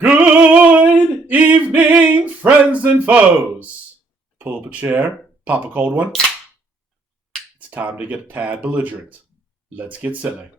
Good evening, friends and foes. Pull up a chair, pop a cold one. It's time to get a tad belligerent. Let's get silly.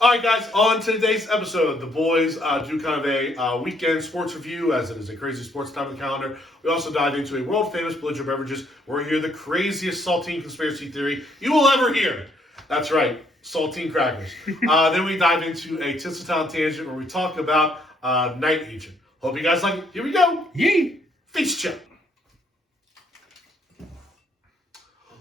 All right, guys, on today's episode, the boys do kind of a weekend sports review, as it is a crazy sports time of the calendar. We also dive into a world-famous belligerent beverages, where we hear the craziest saltine conspiracy theory you will ever hear. That's right, saltine crackers. Then we dive into a Tinsel Town Tangent, where we talk about Night Agent. Hope you guys like it. Here we go. Yee! Feast check.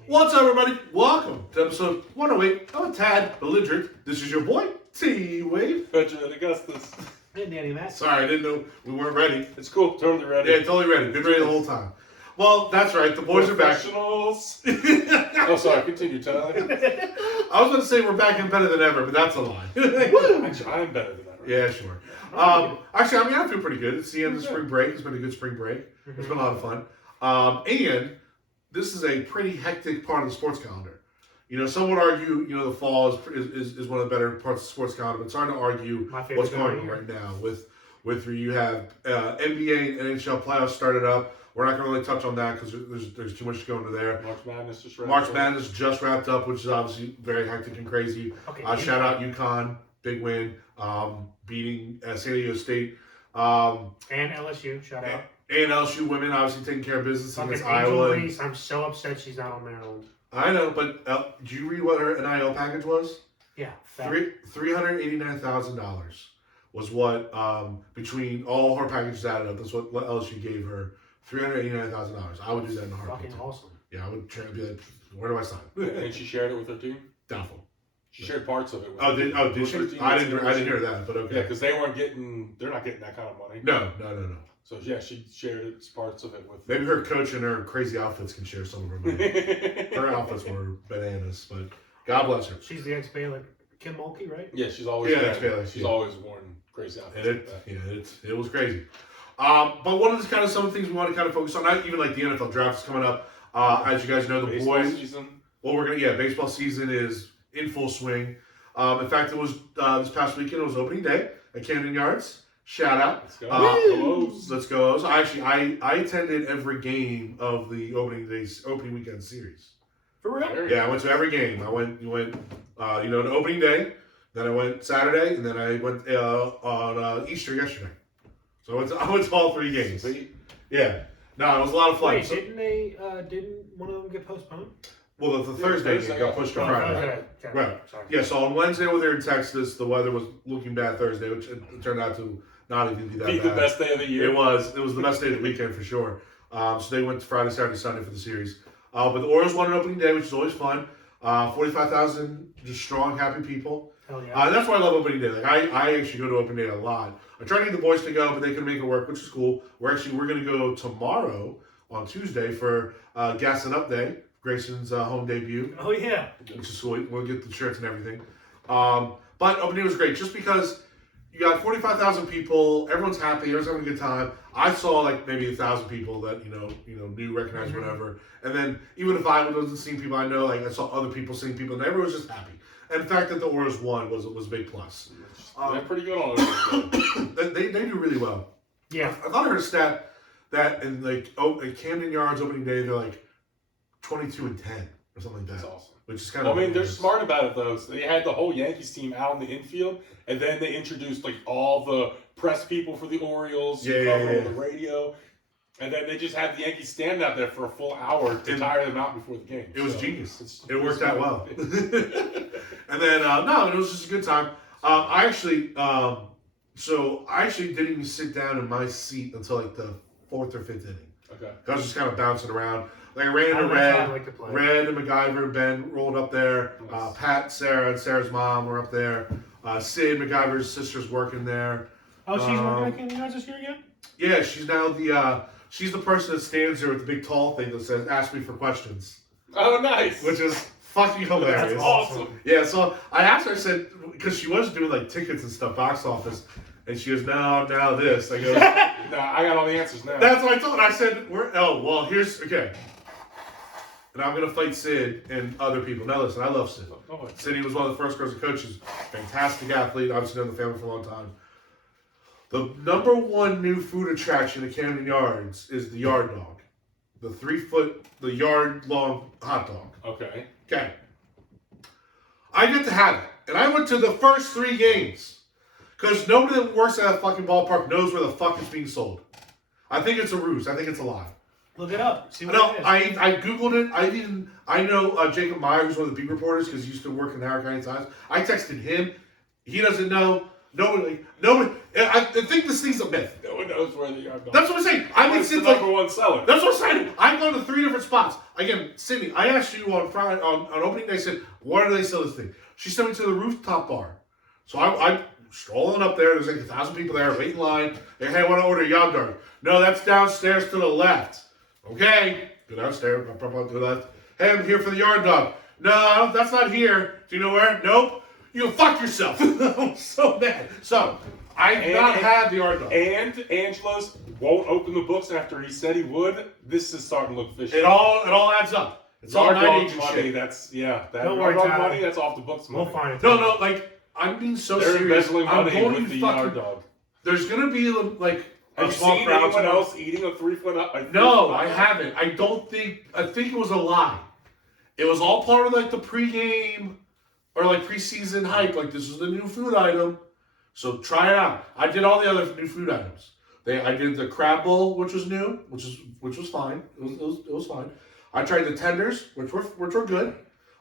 What's up, everybody? Welcome to episode 108 of A Tad Belligerent. This is your boy, T.Wade. Belligerent Augustus. Hey, DannyMatt. Sorry, I didn't know we weren't ready. It's cool. Totally ready. Yeah, totally ready. Been ready the whole time. Well, that's right. The boys are back. Professionals. Oh, sorry. Continue, Tyler. I was going to say we're back and better than ever, but that's a lie. Actually, I'm better than ever. Yeah, sure. Actually, I mean, I feel pretty good. It's the end of spring break. It's been a good spring break. It's been a lot of fun. And this is a pretty hectic part of the sports calendar. You know, some would argue, you know, the fall is one of the better parts of the sports calendar, but it's hard to argue what's going on right now with where you have NBA and NHL playoffs started up. We're not going to really touch on that because there's too much to go into there. March Madness just wrapped up, which is obviously very hectic and crazy. Okay, Shout out UConn, big win, beating San Diego State. And LSU, shout out. And LSU women obviously taking care of business Fucking against Angel Iowa. Reese, I'm so upset she's not on Maryland. I know, but did you read what her NIL package was? Yeah. $389,000 was what between all her packages added up. That's what LSU gave her. $389,000. I would do that in a heartbeat. Fucking awesome. Yeah, I would try to be like, where do I sign? And she shared it with her team? Doubtful. She shared parts of it with Oh, did she? I didn't hear that, but okay. Yeah, because they're not getting that kind of money. No. So yeah, she shared parts of it with. Maybe her coach and her crazy outfits can share some of her money. Her outfits were bananas, but God bless her. She's the ex-Baylor Kim Mulkey, right? Yeah, she's always she's always worn crazy outfits. It was crazy. But one of the kind of some things we want to kind of focus on, not even like the NFL draft is coming up. As you guys know, the baseball boys. Season. Well, baseball season is in full swing. In fact, it was this past weekend. It was opening day at Camden Yards. Shout out. Let's go. Let's go. So actually, I attended every game of the opening weekend series. For real? Yeah, I went to every game. I went to opening day. Then I went Saturday, and then I went on Easter yesterday. So I went to all three games. Yeah. No, it was a lot of fun. Wait, didn't one of them get postponed? Well, the Thursday game got pushed to Friday. Okay. Right. Sorry. Yeah, so on Wednesday when they were in Texas, the weather was looking bad Thursday, which it turned out to not even be that bad. The best day of the year. It was the best day of the weekend for sure. So they went Friday, Saturday, Sunday for the series. But the Orioles won an opening day, which is always fun. 45,000 just strong, happy people. Hell yeah. That's why I love opening day. Like I actually go to opening day a lot. I tried to get the boys to go, but they couldn't make it work, which is cool. We're going to go tomorrow on Tuesday for Gas and Up Day, Grayson's home debut. Oh yeah. Which is sweet. We'll get the shirts and everything. But opening was great, just because you got 45,000 people. Everyone's happy. Everyone's having a good time. I saw like maybe 1,000 people that knew, recognized, whatever. And then even if I wasn't seeing people I know, like I saw other people seeing people, and everyone was just happy. And the fact that the Orioles won was a big plus. They're pretty good on it. They do really well. Yeah. I thought I heard a stat that in at Camden Yards opening day they're like 22-10 or something like that. That's awesome. Which is kind of. I mean, they're smart about it though. So they had the whole Yankees team out in the infield, and then they introduced like all the press people for the Orioles, on the radio, and then they just had the Yankees stand out there for a full hour to tire them out before the game. It was genius. It worked out well. And then it was just a good time. I actually didn't even sit down in my seat until like the 4th or 5th inning. Okay. I was just kind of bouncing around. Like I ran into Red and MacGyver, Ben rolled up there. Nice. Pat, Sarah, and Sarah's mom were up there. Sid, MacGyver's sister's working there. Oh, she's working at Camden Yards this year again? Yeah, she's now she's the person that stands there with the big tall thing that says, "Ask me for questions." Oh, nice. Which is fucking hilarious. That's awesome. Yeah, so I asked her, I said, because she was doing like tickets and stuff, box office, and she goes, now this. I go, I got all the answers now. That's what I told her. I said, okay. And I'm going to fight Sid and other people. Now listen, I love Sid. Sid was one of the first girls and coaches. Fantastic athlete. Obviously known the family for a long time. The number one new food attraction at Camden Yards is the yard dog. The 3-foot, the yard long hot dog. Okay. Okay. I get to have it. And I went to the first 3 games. Because nobody that works at that fucking ballpark knows where the fuck it's being sold. I think it's a ruse. I think it's a lie. Look it up. See what No, it is. I Googled it. I know Jacob Meyer, who's one of the beat reporters, because he used to work in the Howard County Times. I texted him. He doesn't know. Nobody. I think this thing's a myth. No one knows where they are going. That's what I'm saying. I think What's the it's number one seller? That's what I'm saying. I've gone to 3 different spots. Again, Sydney, I asked you on Friday, on opening day, I said, where do they sell this thing? She sent me to the rooftop bar. So I'm strolling up there. There's like 1,000 people there, waiting in line. Hey, I want to order a yard dog. No, that's downstairs to the left. Okay. Go downstairs, to the left. Hey, I'm here for the yard dog. No, that's not here. Do you know where? Nope. You fuck yourself. I'm so mad. So, I've not had the yard dog. And Angelo's won't open the books after he said he would. This is starting to look fishy. It all adds up. It's all Yard night dog agent money. shit. That's that Don't yard worry, dog Tyler. money. That's off the books money. We'll find it. No, like, I'm being so They're serious. embezzling I'm money going with to the fucking, yard dog. There's gonna be like a Have you small seen crowd. anyone else eating a 3-foot up? No, I haven't. I think it was a lie. It was all part of like the pregame or like preseason hype. Like this is the new food item, so try it out. I did all the other new food items. I did the crab bowl, which was new, which was fine. It was fine. I tried the tenders, which were good.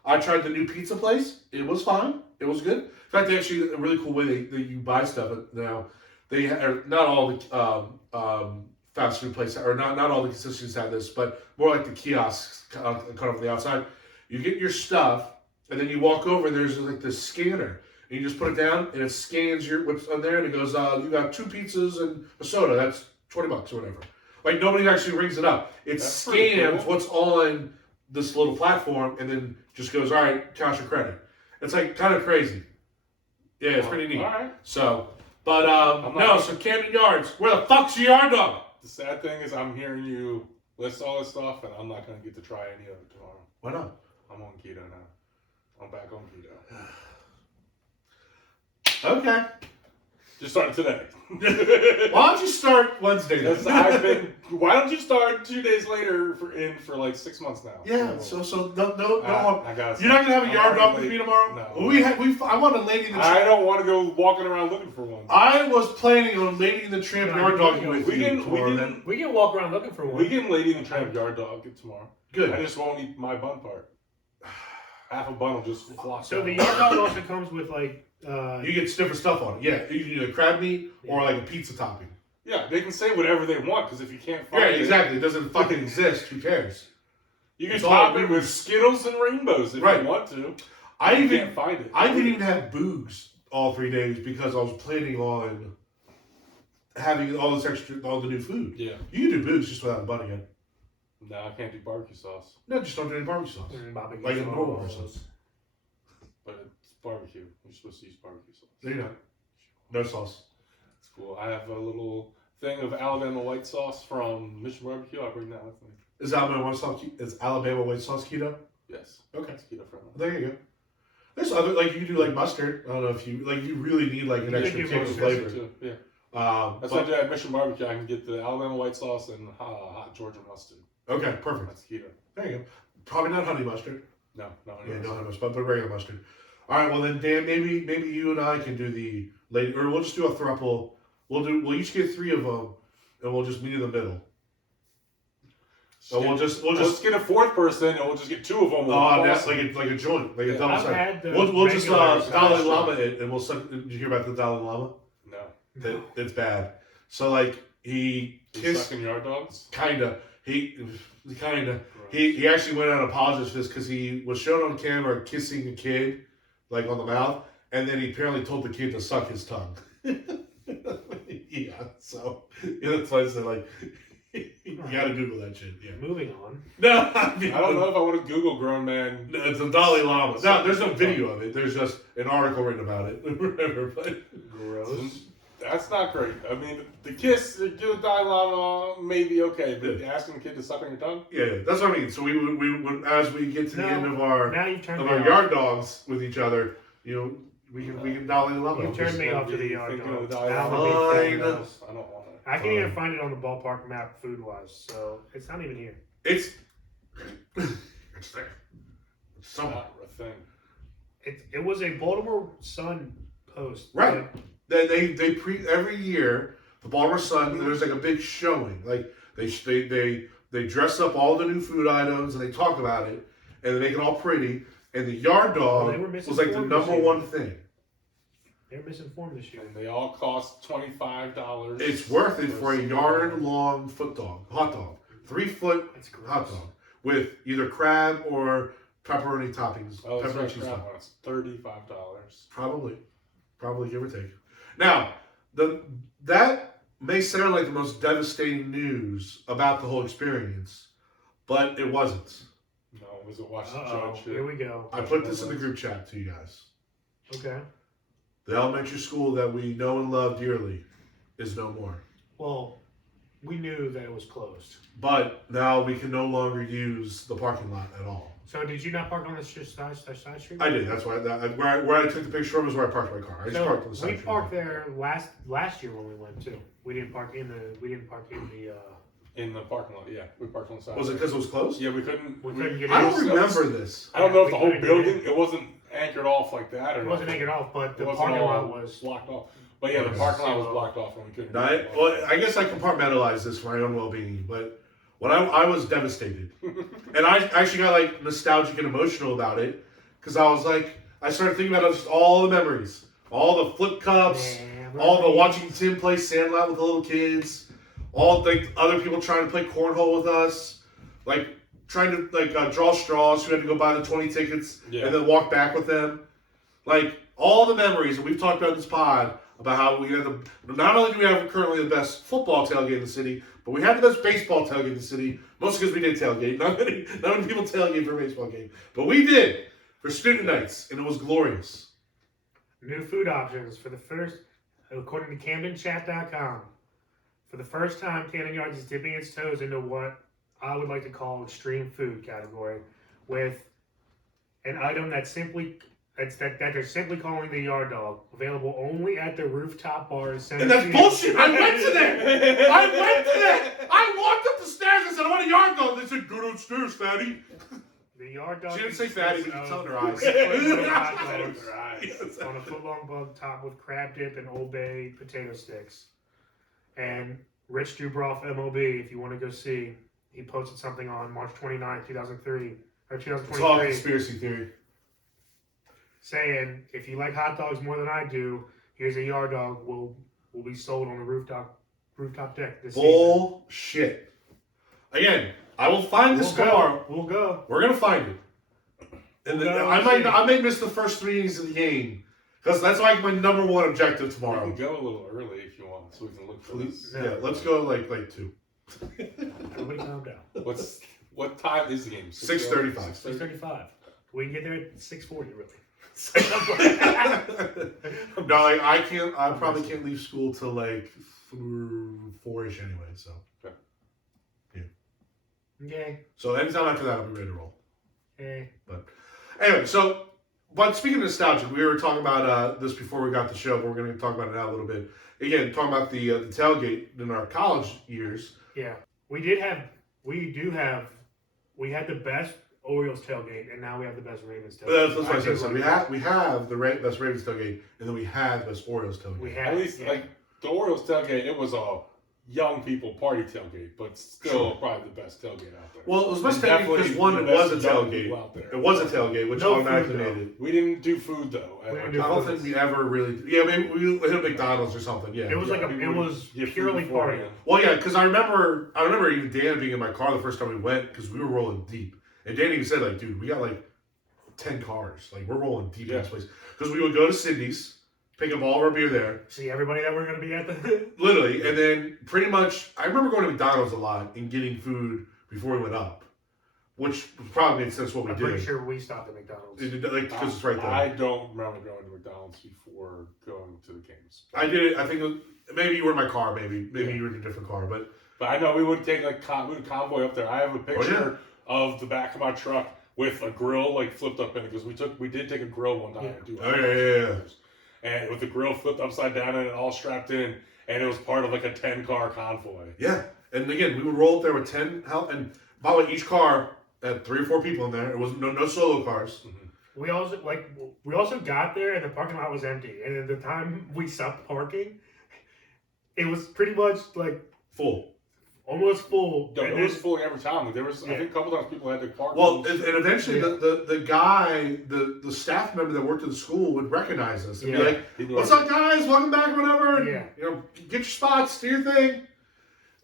I tried the new pizza place. It was fine. It was good. In fact, they actually a really cool way that you buy stuff now. They are not all the fast food places, or not all the concessions have this, but more like the kiosks kind of on the outside. You get your stuff, and then you walk over. There's like this scanner, and you just put it down, and it scans what's on there, and it goes, "You got 2 pizzas and a soda. That's $20 or whatever." Like nobody actually rings it up. It scans what's on this little platform, and then just goes, "All right, cash or credit." It's like kind of crazy. Yeah, it's pretty neat. All right. So, but so Camden Yards, where the fuck's your yard dog? The sad thing is, I'm hearing you list all this stuff, and I'm not going to get to try any of it tomorrow. Why not? I'm on keto now. I'm back on keto. Okay. Just started today. Why don't you start Wednesday then? Why don't you start 2 days later for like 6 months now? Yeah. So no. I got You're not gonna have a yard dog with me tomorrow. No. I want a Lady in the I Tramp. don't want to go walking around looking for one. I was planning on Lady in the Tramp yard dogging with you tomorrow. We can walk around looking for one. We can Lady in the Tramp yard dog tomorrow. Good. I just won't eat my bun part. Half a bun will just flop. So the yard dog also comes with like. You get different stuff on it. Yeah, you can do a crab meat or like a pizza topping. Yeah, they can say whatever they want because if you can't find it, exactly. It doesn't fucking exist. Who cares? You can top it with Skittles and rainbows if you want to. You can't find it. I didn't even have booze all 3 days because I was planning on having all the new food. Yeah. You can do booze just without a bun again. No, I can't do barbecue sauce. No, just don't do any barbecue sauce. Like a normal person. But it's barbecue. You're supposed to use barbecue sauce. No, you're not. No sauce. It's cool. I have a little thing of Alabama white sauce from Mission Barbecue. I'll bring that with me. Is Alabama white sauce keto? Yes. Okay. It's keto friendly. There you go. There's other, like, you can do like mustard. I don't know if you really need like an extra kick of flavor. Too. Yeah. That's but, why at Mission Barbecue I can get the Alabama white sauce and hot Georgia mustard. Okay, perfect. That's keto. There you go. Probably not honey mustard. No honey Yeah, mustard. no honey mustard, but regular mustard. All right, well then, Dan, maybe you and I can do the lady, or we'll just do a throuple. We'll each get 3 of them, and we'll just meet in the middle. So we'll just get a 4th person, and we'll just get 2 of them. Oh, that's like a joint, like a double side. We'll just Dalai Lama it, and we'll send. Did you hear about the Dalai Lama? No. It's bad. So like he kissed. Sucking yard dogs. Kinda. He actually went out and apologized for this because he was shown on camera kissing a kid, like on the mouth, and then he apparently told the kid to suck his tongue. Yeah, so that's why I said like you gotta Google that shit. Yeah. Moving on. No, I don't know if I want to Google grown man. No, it's the Dalai Lama. No, there's no video of it. There's just an article written about it. Whatever, but Gross. That's not great. I mean, the kiss, the Dalai Lama may be okay, but asking the kid to suck on your tongue? Yeah, that's what I mean. So we would as we get to the end of our now you've turned yard dogs with each other, We can Dolly love You it. turned me off to the Thinking dog. of the I'm a Fine. big fan of those. I don't want it. I can't even find it on the ballpark map food-wise, so it's not even here. It's there. It's It's somewhere. not a thing. It was a Baltimore Sun post. Right. They every year the Baltimore Sun, there's like a big showing. Like they dress up all the new food items and they talk about it and they make it all pretty. And the yard dog they were was like the misinformed number this year. one thing. They're misinformed this year. And they all cost $25. It's worth it for a single yard-long hot dog, 3 foot That's gross. hot dog with either crab or pepperoni toppings. Oh, it's pepperoni right, cheese. crap one. It's $35. Probably give or take. Now, that may sound like the most devastating news about the whole experience, but it wasn't. No, it was a watch the Uh-oh, judge. here we go. I put this in the group chat to you guys. Okay. The elementary school that we know and love dearly is no more. Well, we knew that it was closed. But now we can no longer use the parking lot at all. So did you not park on the side street? I did. That's why where I took the picture from is where I parked my car. I just parked on the side we street. parked there last year when we went too. We didn't park in the. In the parking lot, yeah. We parked on the side. Was it because it was closed? Yeah, we couldn't. We couldn't get in. I don't remember this. I don't know if We the whole couldn't get in. building, it wasn't anchored off like that or It wasn't nothing. anchored off, but the It wasn't parking all lot was. blocked off. But yeah, the Okay. parking lot was blocked off and we couldn't. Now, I guess I compartmentalized this for my own well-being, but when I was devastated, and I actually got like nostalgic and emotional about it because I was like, I started thinking about just all the memories, all the flip cups, all the watching Tim play Sandlot with the little kids, all like other people trying to play cornhole with us, like trying to draw straws. We had to go buy the 20 tickets and then walk back with them, like all the memories. And we've talked about in this pod about how we have not only do we have currently the best football tailgate in the city, but we have the best baseball tailgate in the city. Mostly because we did tailgate. Not many people tailgate for a baseball game, but we did for student nights, and it was glorious. New food options for the first, according to CamdenChat.com, for the first time, Cannon Yards is dipping its toes into what I would like to call extreme food category, with an item that they're simply calling the yard dog, available only at the rooftop bars. And that's bullshit. I went to that. I walked up the stairs and said, I want a yard dog. They said, go downstairs, fatty. The yard dog. She didn't say fatty, but you can tell in her eyes. Yes. On a foot-long bug top with crab dip and Old Bay potato sticks. And Rich Dubroff MOB, if you want to go see, he posted something on March 29, 2003, or 2023. It's all conspiracy theory. Saying, if you like hot dogs more than I do, here's a yard dog will be sold on the rooftop deck this season. Bullshit. Again, I will find this tomorrow. We'll go. We're gonna find it. And then I might miss the first 3 innings of the game because that's like my number one objective We tomorrow. can go a little early if you want, so we can look for this. Yeah, let's go like 2. Everybody calm down. What time is the game? 6:35. 6:35. We can get there at 6:40, really. No, I probably can't leave school till like 4-ish anyway. So Okay. So anytime after that, I'll be ready to roll. Okay. But anyway, but speaking of nostalgia, we were talking about this before we got the show, but we're going to talk about it now a little bit. Again, talking about the tailgate in our college years. Yeah, we had the best Orioles tailgate, and now we have the best Ravens tailgate. That's what I said. So we have the best Ravens tailgate, and then we had the best Orioles tailgate. We had At least, like, the Orioles tailgate, it was a young people party tailgate, but still probably the best tailgate out there. Well, it was best And tailgate definitely because one, it the was a best young tailgate. people out there. It was a tailgate, which No automatically food, though. made it. We didn't do food though. We didn't I do don't think we ever really. Yeah, maybe we hit McDonald's or something. Yeah. It was it was purely party. Well, yeah, because I remember even Dan being in my car the first time we went because we were rolling deep, and Dan even said like, "Dude, we got like 10 cars. Like we're rolling deep in this place." Because we would go to Cindy's, pick up all of our beer there, See everybody that we're going to be at the. literally, and then pretty much I remember going to McDonald's a lot and getting food before we went up, which probably made sense what we I'm did. pretty sure we stopped at McDonald's. Like because it's right there. I don't remember going to McDonald's before going to the games. I did it. I think maybe you were in my car. Maybe you were in a different car, but. But I know we would take like we would convoy up there. I have a picture of the back of my truck with a grill like flipped up in it because we did take a grill one time. Oh, yeah. and with the grill flipped upside down and it all strapped in, and it was part of like a 10-car convoy. Yeah, and again, we would roll up there with 10 and by the way, each car had 3 or 4 people in there. It was no solo cars. We also got there and the parking lot was empty. And at the time we stopped parking, it was pretty much like full. Almost full. No, it was full every time. Like, there was, I think, a couple times people had to park. Well, and eventually the guy, the staff member that worked at the school would recognize us and be like, "What's up, guys? Welcome back, whatever. Yeah. You know, get your spots, do your thing."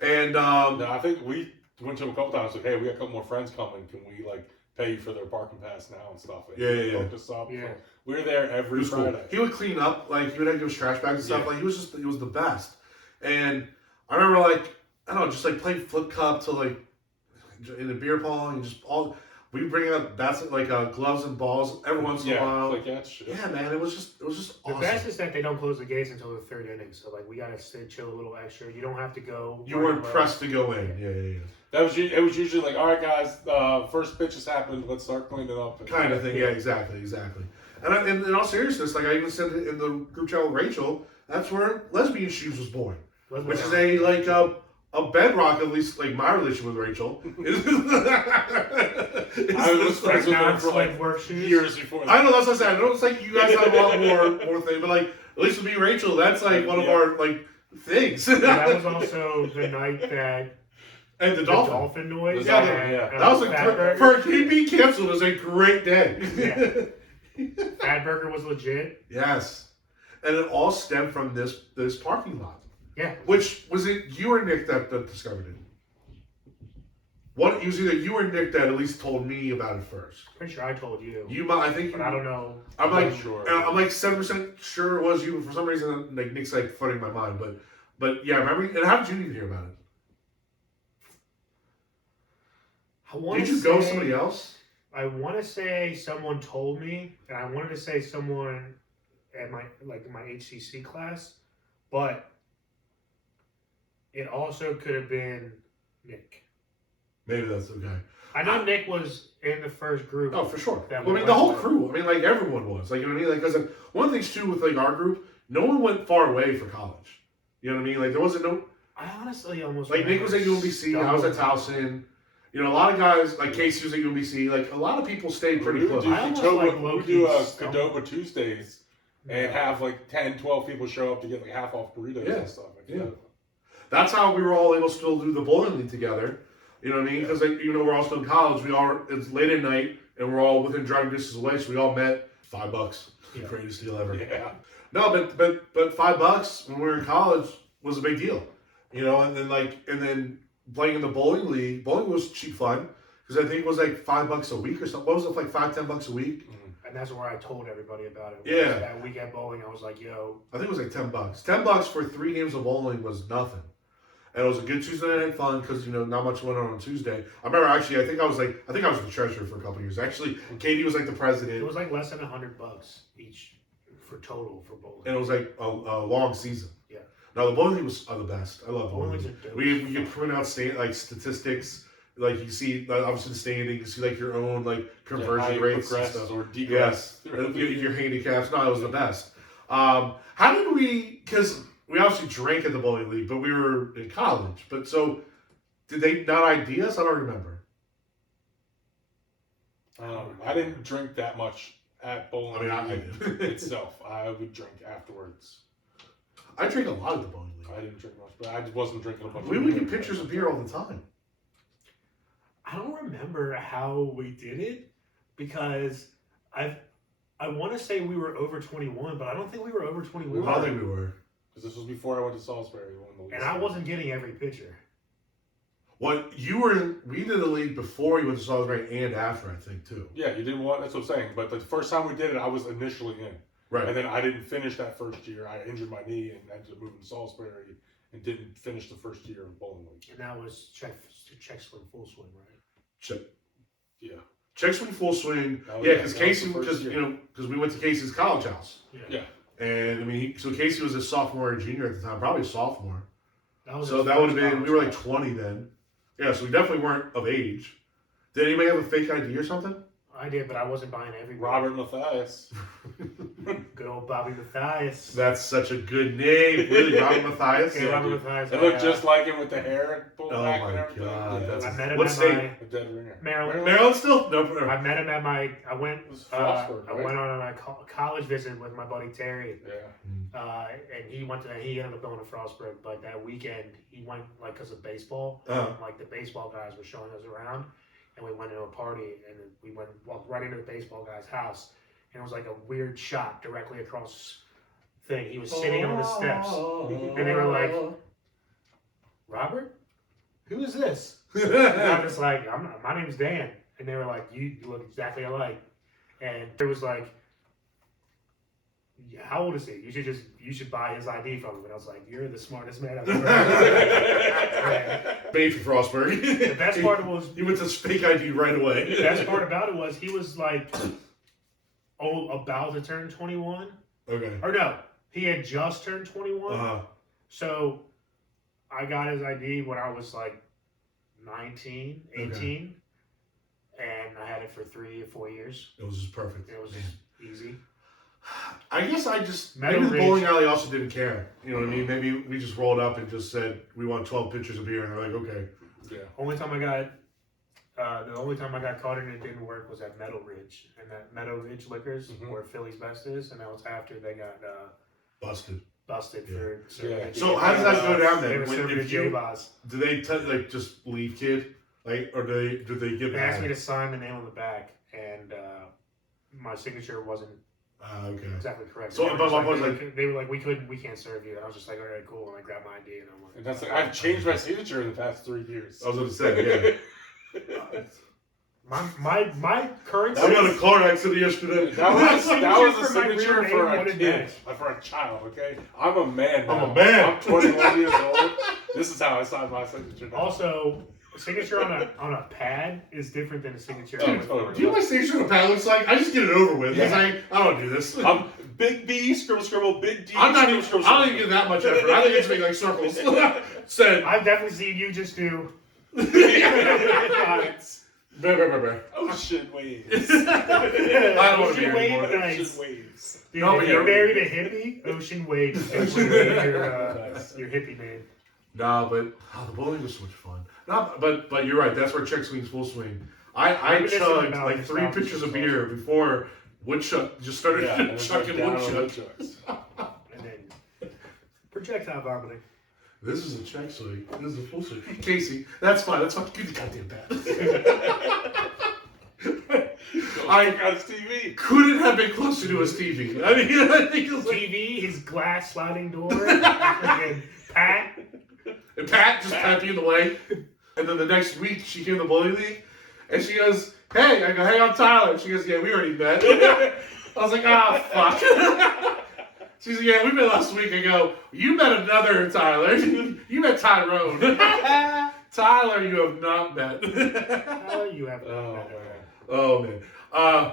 And no, I think we went to him a couple times. Like, hey, we got a couple more friends coming. Can we like pay you for their parking pass now and stuff? And he hooked us up. Yeah. We were there every Friday. Cool. He would clean up, like he would have to give us trash bags and stuff. Like he was the best. And I remember like. I don't know, just like playing flip cup to like in the beer pong and just all. We bring out gloves and balls every once in a while. Like that shit. Yeah, man, it was just awesome. The best is that they don't close the gates until the 3rd inning, so like we gotta sit, chill a little extra. You don't have to go. You weren't pressed to go in. Yeah. It was usually like, all right, guys, first pitch has happened. Let's start cleaning up. Kind of thing. Yeah, exactly. And in all seriousness, like I even said in the group chat with Rachel, that's where Lesbian Shoes was born, which is a bedrock, at least like my relationship with Rachel. I was friends with her for like years before that. I know, that's what I said. I know it's like you guys have a lot more thing, but like at least with me and Rachel, that's like one of our like things. That was also the night that and the dolphin noise. That was for a game being canceled. It was a great day. Fat Burger was legit. Yes, and it all stemmed from this parking lot. Yeah. Which was it? You or Nick that discovered it? It was either you or Nick that at least told me about it first. Pretty sure I told you. I think. But I don't know. I'm like sure. I'm like 7% sure it was you, but for some reason, like Nick's like flooding my mind. But yeah, remember? And how did you even hear about it? Did you go with somebody else? I want to say someone told me, and I wanted to say someone at my HCC class, but. It also could have been Nick. Maybe that's okay. I know Nick was in the first group. Oh, for sure. Well, I mean, the whole crew. I mean, like, everyone was. Like, you know what I mean? Like, because one of the things, too, with, like, our group, no one went far away for college. You know what I mean? Like, there wasn't no... I honestly almost... Like, Nick was at UMBC, I was at Towson. You know, a lot of guys, like, Casey was at UMBC. Like, a lot of people stayed pretty close. We do Qdoba Tuesdays and have, like, 10, 12 people show up to get, like, half-off burritos and stuff. That's how we were all able to still do the bowling league together. You know what I mean? Because even though we're all still in college, it's late at night and we're all within driving distance away, so we all met $5. Greatest deal ever. Yeah. No, but $5 when we were in college was a big deal. You know, and then playing in the bowling league was cheap fun because I think it was like $5 a week or something. What was it, like $5-10 a week? And that's where I told everybody about it. Yeah. That week at bowling, I was like, yo. I think it was like $10. $10 for 3 games of bowling was nothing. And it was a good Tuesday night fun because, you know, not much went on Tuesday. I remember actually, I think I was the treasurer for a couple of years. Actually, Katie was like the president. It was like less than $100 each for total for bowling. And it was like a long season. Yeah. Now the bowling league was the best. I love bowling. We could print out statistics. Like you see, obviously the standing. You see like your own like conversion rates and stuff. Or degress. Yes. Your handicaps. No, it was the best. How did we? Because we obviously drank at the bowling league, but we were in college. But so, did they not ID us? I don't remember. I didn't drink that much at bowling. I did itself. I would drink afterwards. I drink a lot at the bowling league. I didn't drink much, but I just wasn't drinking a bunch. We would get pictures of beer all the time. I don't remember how we did it because I want to say we were over 21, but I don't think we were over 21. I don't think we were. Because this was before I went to Salisbury. And I wasn't getting every picture. Well, we did the league before you went to Salisbury and after, I think, too. Yeah, you didn't want, that's what I'm saying. But the first time we did it, I was initially in. Right. And then I didn't finish that first year. I injured my knee and ended up moving to Salisbury and didn't finish the first year of bowling league. And that was check swing, full swing, right? Check swing, full swing. Because Casey, because we went to Casey's college house. Yeah. And I mean, so Casey was a sophomore or junior at the time, probably a sophomore. That would have been, we were like 20 then. Yeah, so we definitely weren't of age. Did anybody have a fake ID or something? I did, but I wasn't buying everybody. Robert Mathias. Good old Bobby Mathias. That's such a good name. Really, Robert Mathias? Yeah, Robert Mathias. It looked just like him with the hair pulled Oh back my and everything. God, Yeah, that's I met him what at state? a dead ringer. Maryland. Maryland still? No. I met him at my. I went. It was I Frostburg, right? went on a college visit with my buddy Terry. Yeah. And he went to. He ended up going to Frostburg, but that weekend he went like because of baseball. Like the baseball guys were showing us around, and we went to a party, and we walked right into the baseball guy's house, and it was like a weird shot directly across thing. He was sitting on the steps, and they were like, "Robert, who is this?" And I was like, "My name's Dan," and they were like, "You look exactly alike," and it was like. How old is he? You should buy his ID from him. And I was like, you're the smartest man I've ever heard. Paid for Frostburg. The best part was he went to fake ID right away. the best part about it was he was like about to turn 21. Okay. Or no, he had just turned 21. Uh-huh. So I got his ID when I was like 19, 18. Okay. And I had it for 3 or 4 years. It was just perfect. It was easy. I guess I just Metal maybe the Ridge. bowling alley also didn't care. You know what I mean? Maybe we just rolled up and just said we want 12 pitchers of beer, and they're like, okay. Yeah. The only time I got caught and it didn't work was at Metal Ridge, and that Metal Ridge Liquors, where Philly's Best is, and that was after they got Busted. busted Yeah. for serving. Yeah. a So J- how does that go down They then? were When, serving a if you, J-Boss. do they like just leave kid, like, or do they get They asked me mad? to sign the name on the back, and my signature wasn't Okay. exactly correct. So, They were but just my point is they were like, we can't serve you. And I was just like, all right, cool. And I grabbed my ID, and I'm like, And that's like, I've changed my signature in the past 3 years. I was going to say, yeah. my current. I got a car accident yesterday. That was a for my signature real for name a wouldn't kid, match. for a child. Okay, I'm a man now. I'm a man. I'm 21 years old. This is how I sign my signature. Now. Also, a signature on a pad is different than a signature. Oh, on a totally. Do you know what my signature on a pad looks like? I just get it over with. Because I don't do this. I'm big B, scribble, big D. I'm not even. scribble, I don't even give that much effort. I think it's make like circles. Said. I've definitely seen you just do. Ocean waves. I don't want to be Ocean here wave anymore. nice. Ocean waves. Dude, No, if but you you're- married a hippie, Ocean Wave is definitely your hippie name. No, but the bowling was so much fun. No, but you're right. That's where check swing's full swing. I Reminiscent chugged about like this 3 mountain pitchers of sauce. beer before woodchuck just started Yeah, and it's chucking like down on woodchuck. woodchucks. And then projectile vomiting. This is a check swing. This is a full swing. Casey, that's fine. That's fine. Give the goddamn bat. I got his TV. Couldn't have been closer to a Stevie. I mean, I think it was like, TV, his glass sliding door, and Pat. and Pat just tapped you in the way. And then the next week, she came to the bowling league, and she goes, "Hey," I go, "Hey, I'm Tyler." And she goes, "Yeah, we already met." I was like, "Ah, fuck." She's like, "Yeah, we met last week." I go, "You met another Tyler. You met Tyrone." Tyler, you have not met. Oh, you have Oh man.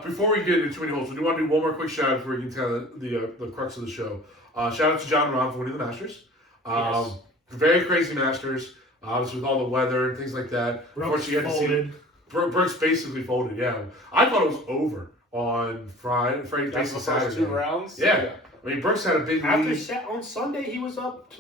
Before we get into too many holes, we do want to do one more quick shout out before we get to the crux of the show. Shout out to John Rahm for winning the Masters. Yes. Very crazy Masters. Obviously with all the weather and things like that. Brooks Unfortunately, you had to see folded. Brooks basically folded. Yeah, I thought it was over on Friday, That's basically the first Saturday. 2 rounds? Yeah. I mean, Brooks had a big lead. On Sunday, he was up.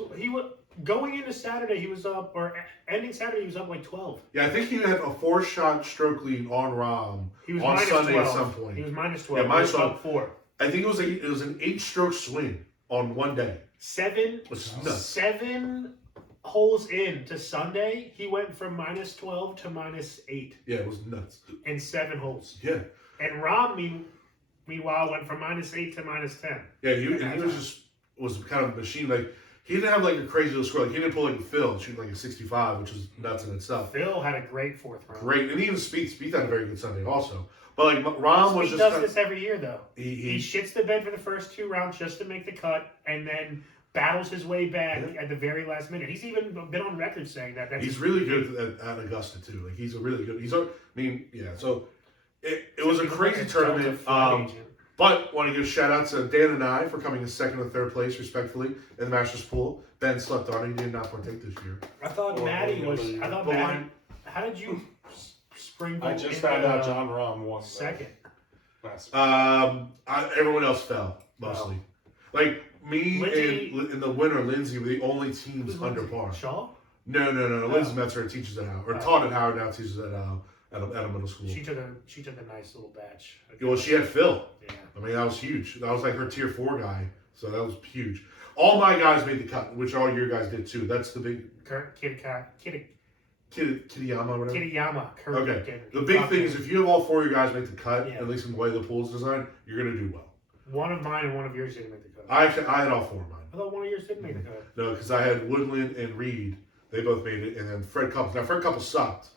Going into Saturday, he was up, or ending Saturday, he was up like 12. Yeah, I think he had a 4-shot stroke lead on Rahm He was on minus Sunday 12. at some point. He was minus 12. Yeah, minus He was 12. up 4. I think it was an 8-stroke swing on one day. 7 Which is nuts. 7 holes in to Sunday, he went from minus 12 to minus 8 Yeah, it was nuts. in 7 holes. Yeah. And Rahm, meanwhile, went from minus 8 to minus 10. Yeah, he was kind of a machine. Like, he didn't have like a crazy little score. Like, he didn't pull like a Phil, shooting like a 65, which is nuts in itself. Phil had a great 4th round. Great. And even Speed had a very good Sunday also. But like, Rahm was He just does kind this every year, though. He he shits the bed for the first 2 rounds just to make the cut, and then battles his way back at the very last minute. He's even been on record saying that. he's really good at Augusta too. Like, he's a really good. So it was a crazy tournament. But want to give a shout out to Dan and I for coming in 2nd and 3rd place respectfully in the Masters pool. Ben slept on it. He did not partake this year. I thought Maddie was. I thought But Maddie. How did you sprinkle? I just found out John Rahm won. 2nd. Everyone else fell mostly. Like me and the winner, Lindsay, were the only teams under par. Shaw? No. Lindsay Metzer teaches at Howard, or taught at Howard, now teaches at a middle school. She took a nice little batch. Well, she had Phil. Yeah. I mean, that was huge. That was like her tier 4 guy, so that was huge. All my guys made the cut, which all your guys did too. That's the big Kitayama, whatever. Kitayama. Okay. The big thing is if you have all 4 of your guys make the cut, at least in the way the pool's designed, you're gonna do well. One of mine and one of yours didn't make the cut. I had all 4 of mine. I thought one of yours didn't make the cut. No, because I had Woodland and Reed. They both made it, and then Fred Couples. Now Fred Couples sucked,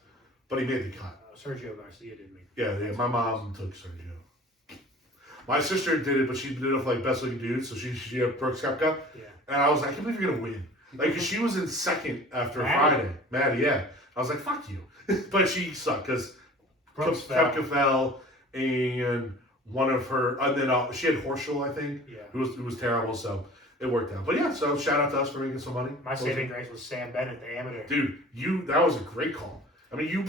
but he made the cut. Sergio Garcia didn't make it. Yeah. My mom took Sergio. My sister did it, but she did it for like best looking dude, so she had Brooks Koepka. Yeah. And I was like, I can't believe you're gonna win. Like, cause she was in second after Friday. Maddie, yeah. I was like, fuck you. But she sucked because Koepka fell, and one of her, and then she had Horschel, I think. Yeah. It was terrible, so it worked out. But yeah, so shout out to us for making some money. My saving grace was Sam Bennett, the amateur. Dude, that was a great call. I mean, you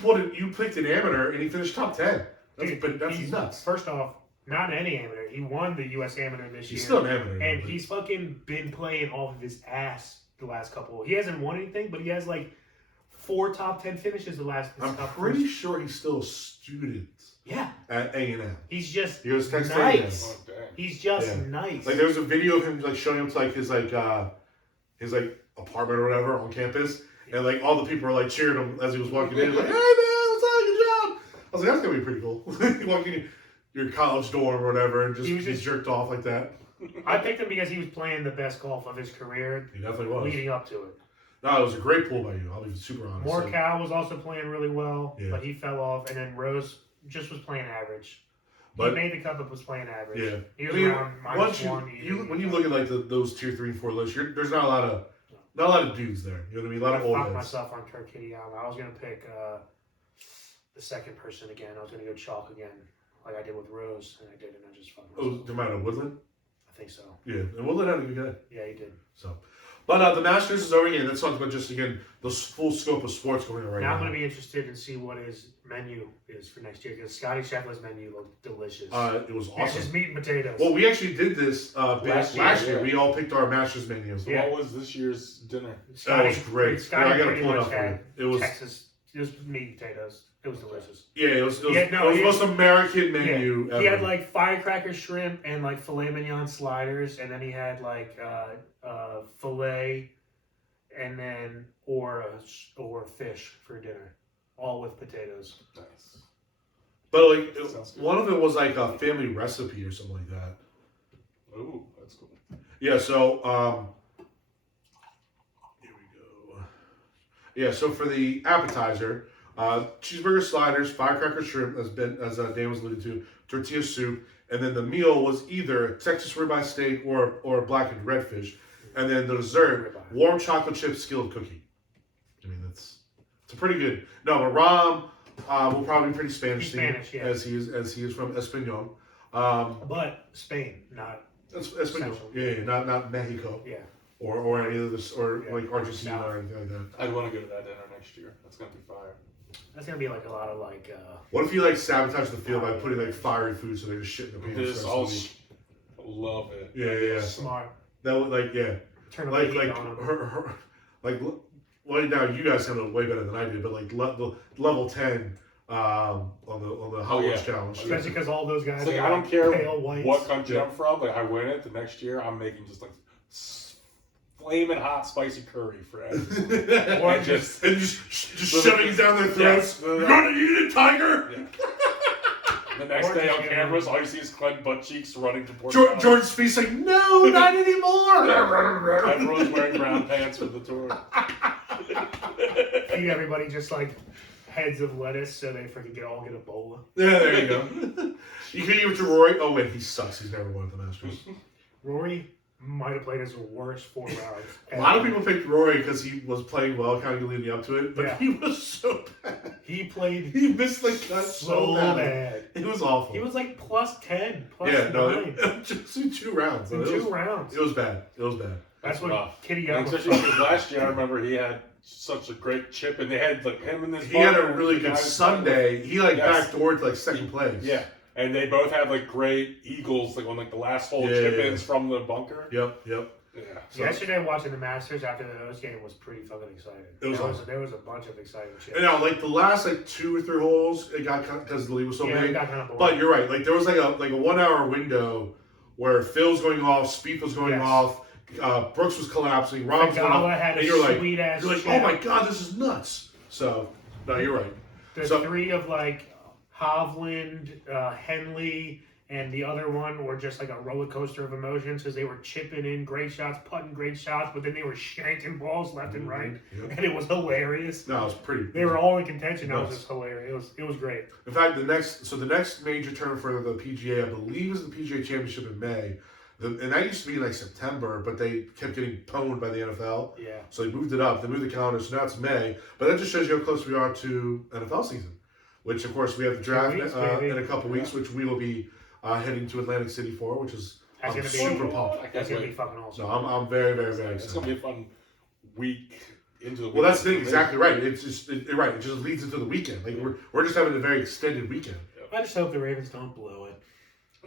picked an amateur, and he finished top 10. That's nuts. First off, not any amateur. He won the U.S. Amateur this year. He's still an amateur. And he's fucking been playing off of his ass the last couple. He hasn't won anything, but he has like 4 top 10 finishes the last. I'm pretty sure he's still a student. Yeah. At A&M. He's just nice. Oh, he's just nice. Like there was a video of him like showing up to like his apartment or whatever on campus, and like all the people were like cheering him as he was walking in, like, "Hey man, what's up? Good job." I was like, "That's gonna be pretty cool." You walk in your college dorm or whatever, and just jerked off like that. I picked him because he was playing the best golf of his career. He definitely was. Leading up to it. No, it was a great pull by you. I'll be super honest. Morikawa was also playing really well, but he fell off, and then Rose just was playing average. He made the cut, but was playing average. Yeah, he was around -1. When you look at like those tier 3 and 4 lists, there's not a lot of dudes there. You know what I mean? A lot of old heads. Myself on Kirk Kitayama. I was gonna pick the second person again. I was gonna go chalk again, like I did with Rose, and I didn't. I just fucking. Oh, the matter of Woodland. I think so. Yeah, and Woodland had a good guy. Yeah, he did. So. But the Masters is over again. Let's talk about just again the full scope of sports going on right now. Now I'm going to be interested to see what his menu is for next year because Scotty Scheffler's menu looked delicious. It was awesome. It's just meat and potatoes. Well, we actually did this last year. Yeah. We all picked our Masters menu. So what was this year's dinner? That was great. Scotty I got to pull it up for you. It was Texas. It was meat and potatoes. It was delicious. Yeah, it was the most American menu ever. He had like firecracker shrimp and like filet mignon sliders, and then he had like filet. And then or fish for dinner, all with potatoes. Nice. But like one of it was like a family recipe or something like that. Ooh, that's cool. Yeah. So here we go. Yeah. So for the appetizer, cheeseburger sliders, firecracker shrimp, as Dan was alluding to, tortilla soup, and then the meal was either Texas ribeye steak or blackened redfish. And then the dessert, warm chocolate chip skillet cookie. I mean, it's a pretty good. No, but Ram will probably be pretty Spanish, as he is from Espanol. But Spain, not Espanol. Yeah, not Mexico. Yeah. Or any of this, or like Argentina or anything like that. I'd want to go to that dinner next year. That's gonna be fire. That's gonna be like a lot of like. What if you like sabotage the field by putting like fiery food so they just shit in the pants? Love it. Yeah. Smart. That would turn like her well now you guys handle it way better than I did, but like level 10 on the Hot Wheels challenge. Especially because all those guys. I don't care what country I'm from. Like I win it the next year, I'm making just like flaming hot spicy curry for everyone. Or just shoving it down their throats. You're gonna eat it, tiger. Yeah. The next day on cameras, all you see is Clegg butt cheeks running to Port Jordan Spieth's like, no, not anymore. Everyone's wearing brown pants for the tour. Feed everybody just like heads of lettuce so they freaking get a bowl. Yeah, there you go. You can give it to Rory. Oh wait, he sucks. He's never won at the Masters. Rory might have played his worst 4 rounds. A lot of people picked Rory because he was playing well, kind of leading up to it, but he was so bad. He missed the cut so bad. It was awful. He was like +10, +9. Just in 2 rounds. In 2 rounds. It was bad. That's what Kitayama. Especially because last year, I remember he had such a great chip, and they had like him and this. He had a really good Sunday. He backdoored to like second place. Yeah. And they both had like great eagles, like on like the last hole chip-ins from the bunker. Yep. Yeah. So yesterday watching the Masters after the nose game was pretty fucking exciting. There was a bunch of exciting shit. And now, like the last like 2 or 3 holes, it got because the lead was so big. It got kind of boring. But you're right. Like there was like a 1 hour window where Phil's going off, Spieth was going off, Brooks was collapsing, Rob was going off, had and a you're like, sweet-ass oh my god, this is nuts. So no, you're right. The 3 of like Hovland, Henley, and the other one were just like a roller coaster of emotions because they were chipping in great shots, putting great shots, but then they were shanking balls left and right, and it was hilarious. No, it was pretty. They were all in contention. That was just hilarious. It was great. In fact, the next major tournament for the PGA, I believe, is the PGA Championship in May. And that used to be in like September, but they kept getting pwned by the NFL. Yeah. So they moved it up. They moved the calendar, so now it's May. But that just shows you how close we are to NFL season. Which, of course, we have the draft in a couple weeks, which we will be heading to Atlantic City for, which is super pumped. That's gonna be fucking awesome. So I'm very, very, very excited. It's gonna be a fun week into the weekend. Well, that's the thing, exactly right. It's just It just leads into the weekend. Like we're just having a very extended weekend. I just hope the Ravens don't blow it.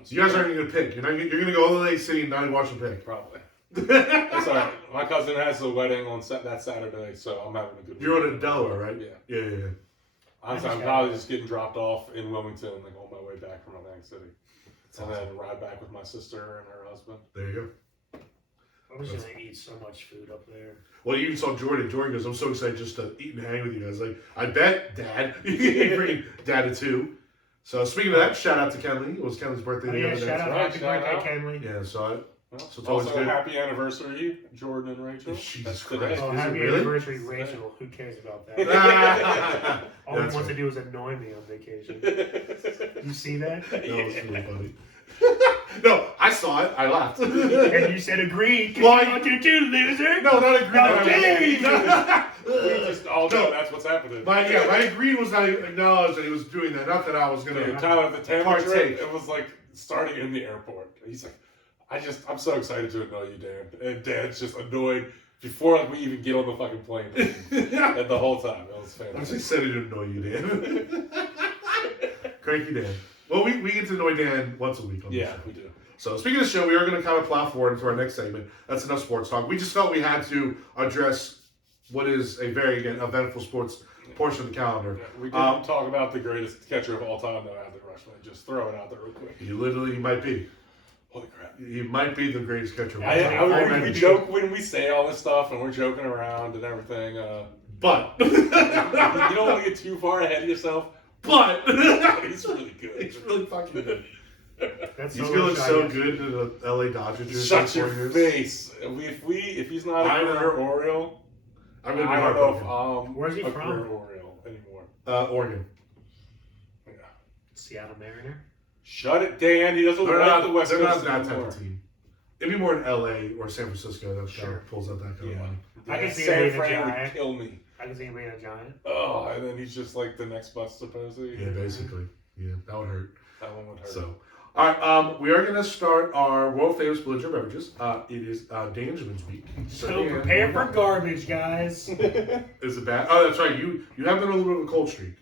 So you guys aren't going to pick. You're going to go all the way to City and not watch them pick. Probably. That's all right. My cousin has a wedding on that Saturday, so I'm having a good week. You're on to Delaware, right? Yeah. Yeah. I'm probably just getting dropped off in Wilmington, like on my way back from Atlantic City. And then ride back with my sister and her husband. There you go. I'm just going to eat so much food up there. Well, you even saw Jordan. Jordan goes, I'm so excited just to eat and hang with you guys. Like, I bet, Dad. You bring Dad too. So speaking of that, shout out to Kenley. It was Kenley's birthday the other day. Shout out, happy birthday, Kenley. Yeah, so it's always also good. Happy anniversary, Jordan and Rachel. Jesus today. Christ. Oh, happy really? anniversary, Rachel. Who cares about that? All he wants to do is annoy me on vacation. You see that? That was really funny. No, I saw it. I laughed. And you said agreed. Well, I want you to, loser. No, not agreed. No, We just all know that's what's happening. My agreed was not even acknowledged that he was doing that. Not that I was going to. Tyler, the Tampa partake. trip, it was like starting in the airport. He's like, I'm so excited to annoy you, Dan. And Dan's just annoyed before we even get on the fucking plane. And the whole time. It was fantastic. I was excited to annoy you, Dan. Cranky Dan. Well, we get to annoy Dan once a week on the show. Yeah, we do. So speaking of the show, we are going to kind of plow forward into our next segment. That's enough sports talk. We just felt we had to address what is a very, again, eventful sports portion of the calendar. Yeah, we didn't talk about the greatest catcher of all time, though, Adley Rutschman. Just throw it out there real quick. You might be. Holy crap. You might be the greatest catcher of all time. We joke when we say all this stuff, and we're joking around and everything. But you don't want to get too far ahead of yourself. But he's really good. He's really fucking good. That's He's gonna look so good in the LA Dodgers jersey. Shut your face. If he's not a career Oriole, I'm gonna be I don't heartbroken. know if Where's he a from? career Oriole anymore. Oregon. Yeah. Seattle Mariner. Shut it, Dan. He doesn't like the West They're Coast not that type anymore. of team. It'd be more in LA or San Francisco that kind of pulls out that kind of money. I can see San him being a Fran would giant. kill me. I can see him being a giant. Oh, and then he's just like the next bus, supposedly. Yeah, basically. Yeah, that would hurt. That one would hurt. So, all right, we are going to start our world famous belligerent beverages. It is Dangerman's week. So prepare for garbage, guys. Is it bad? Oh, that's right. You have been on a little bit of a cold streak.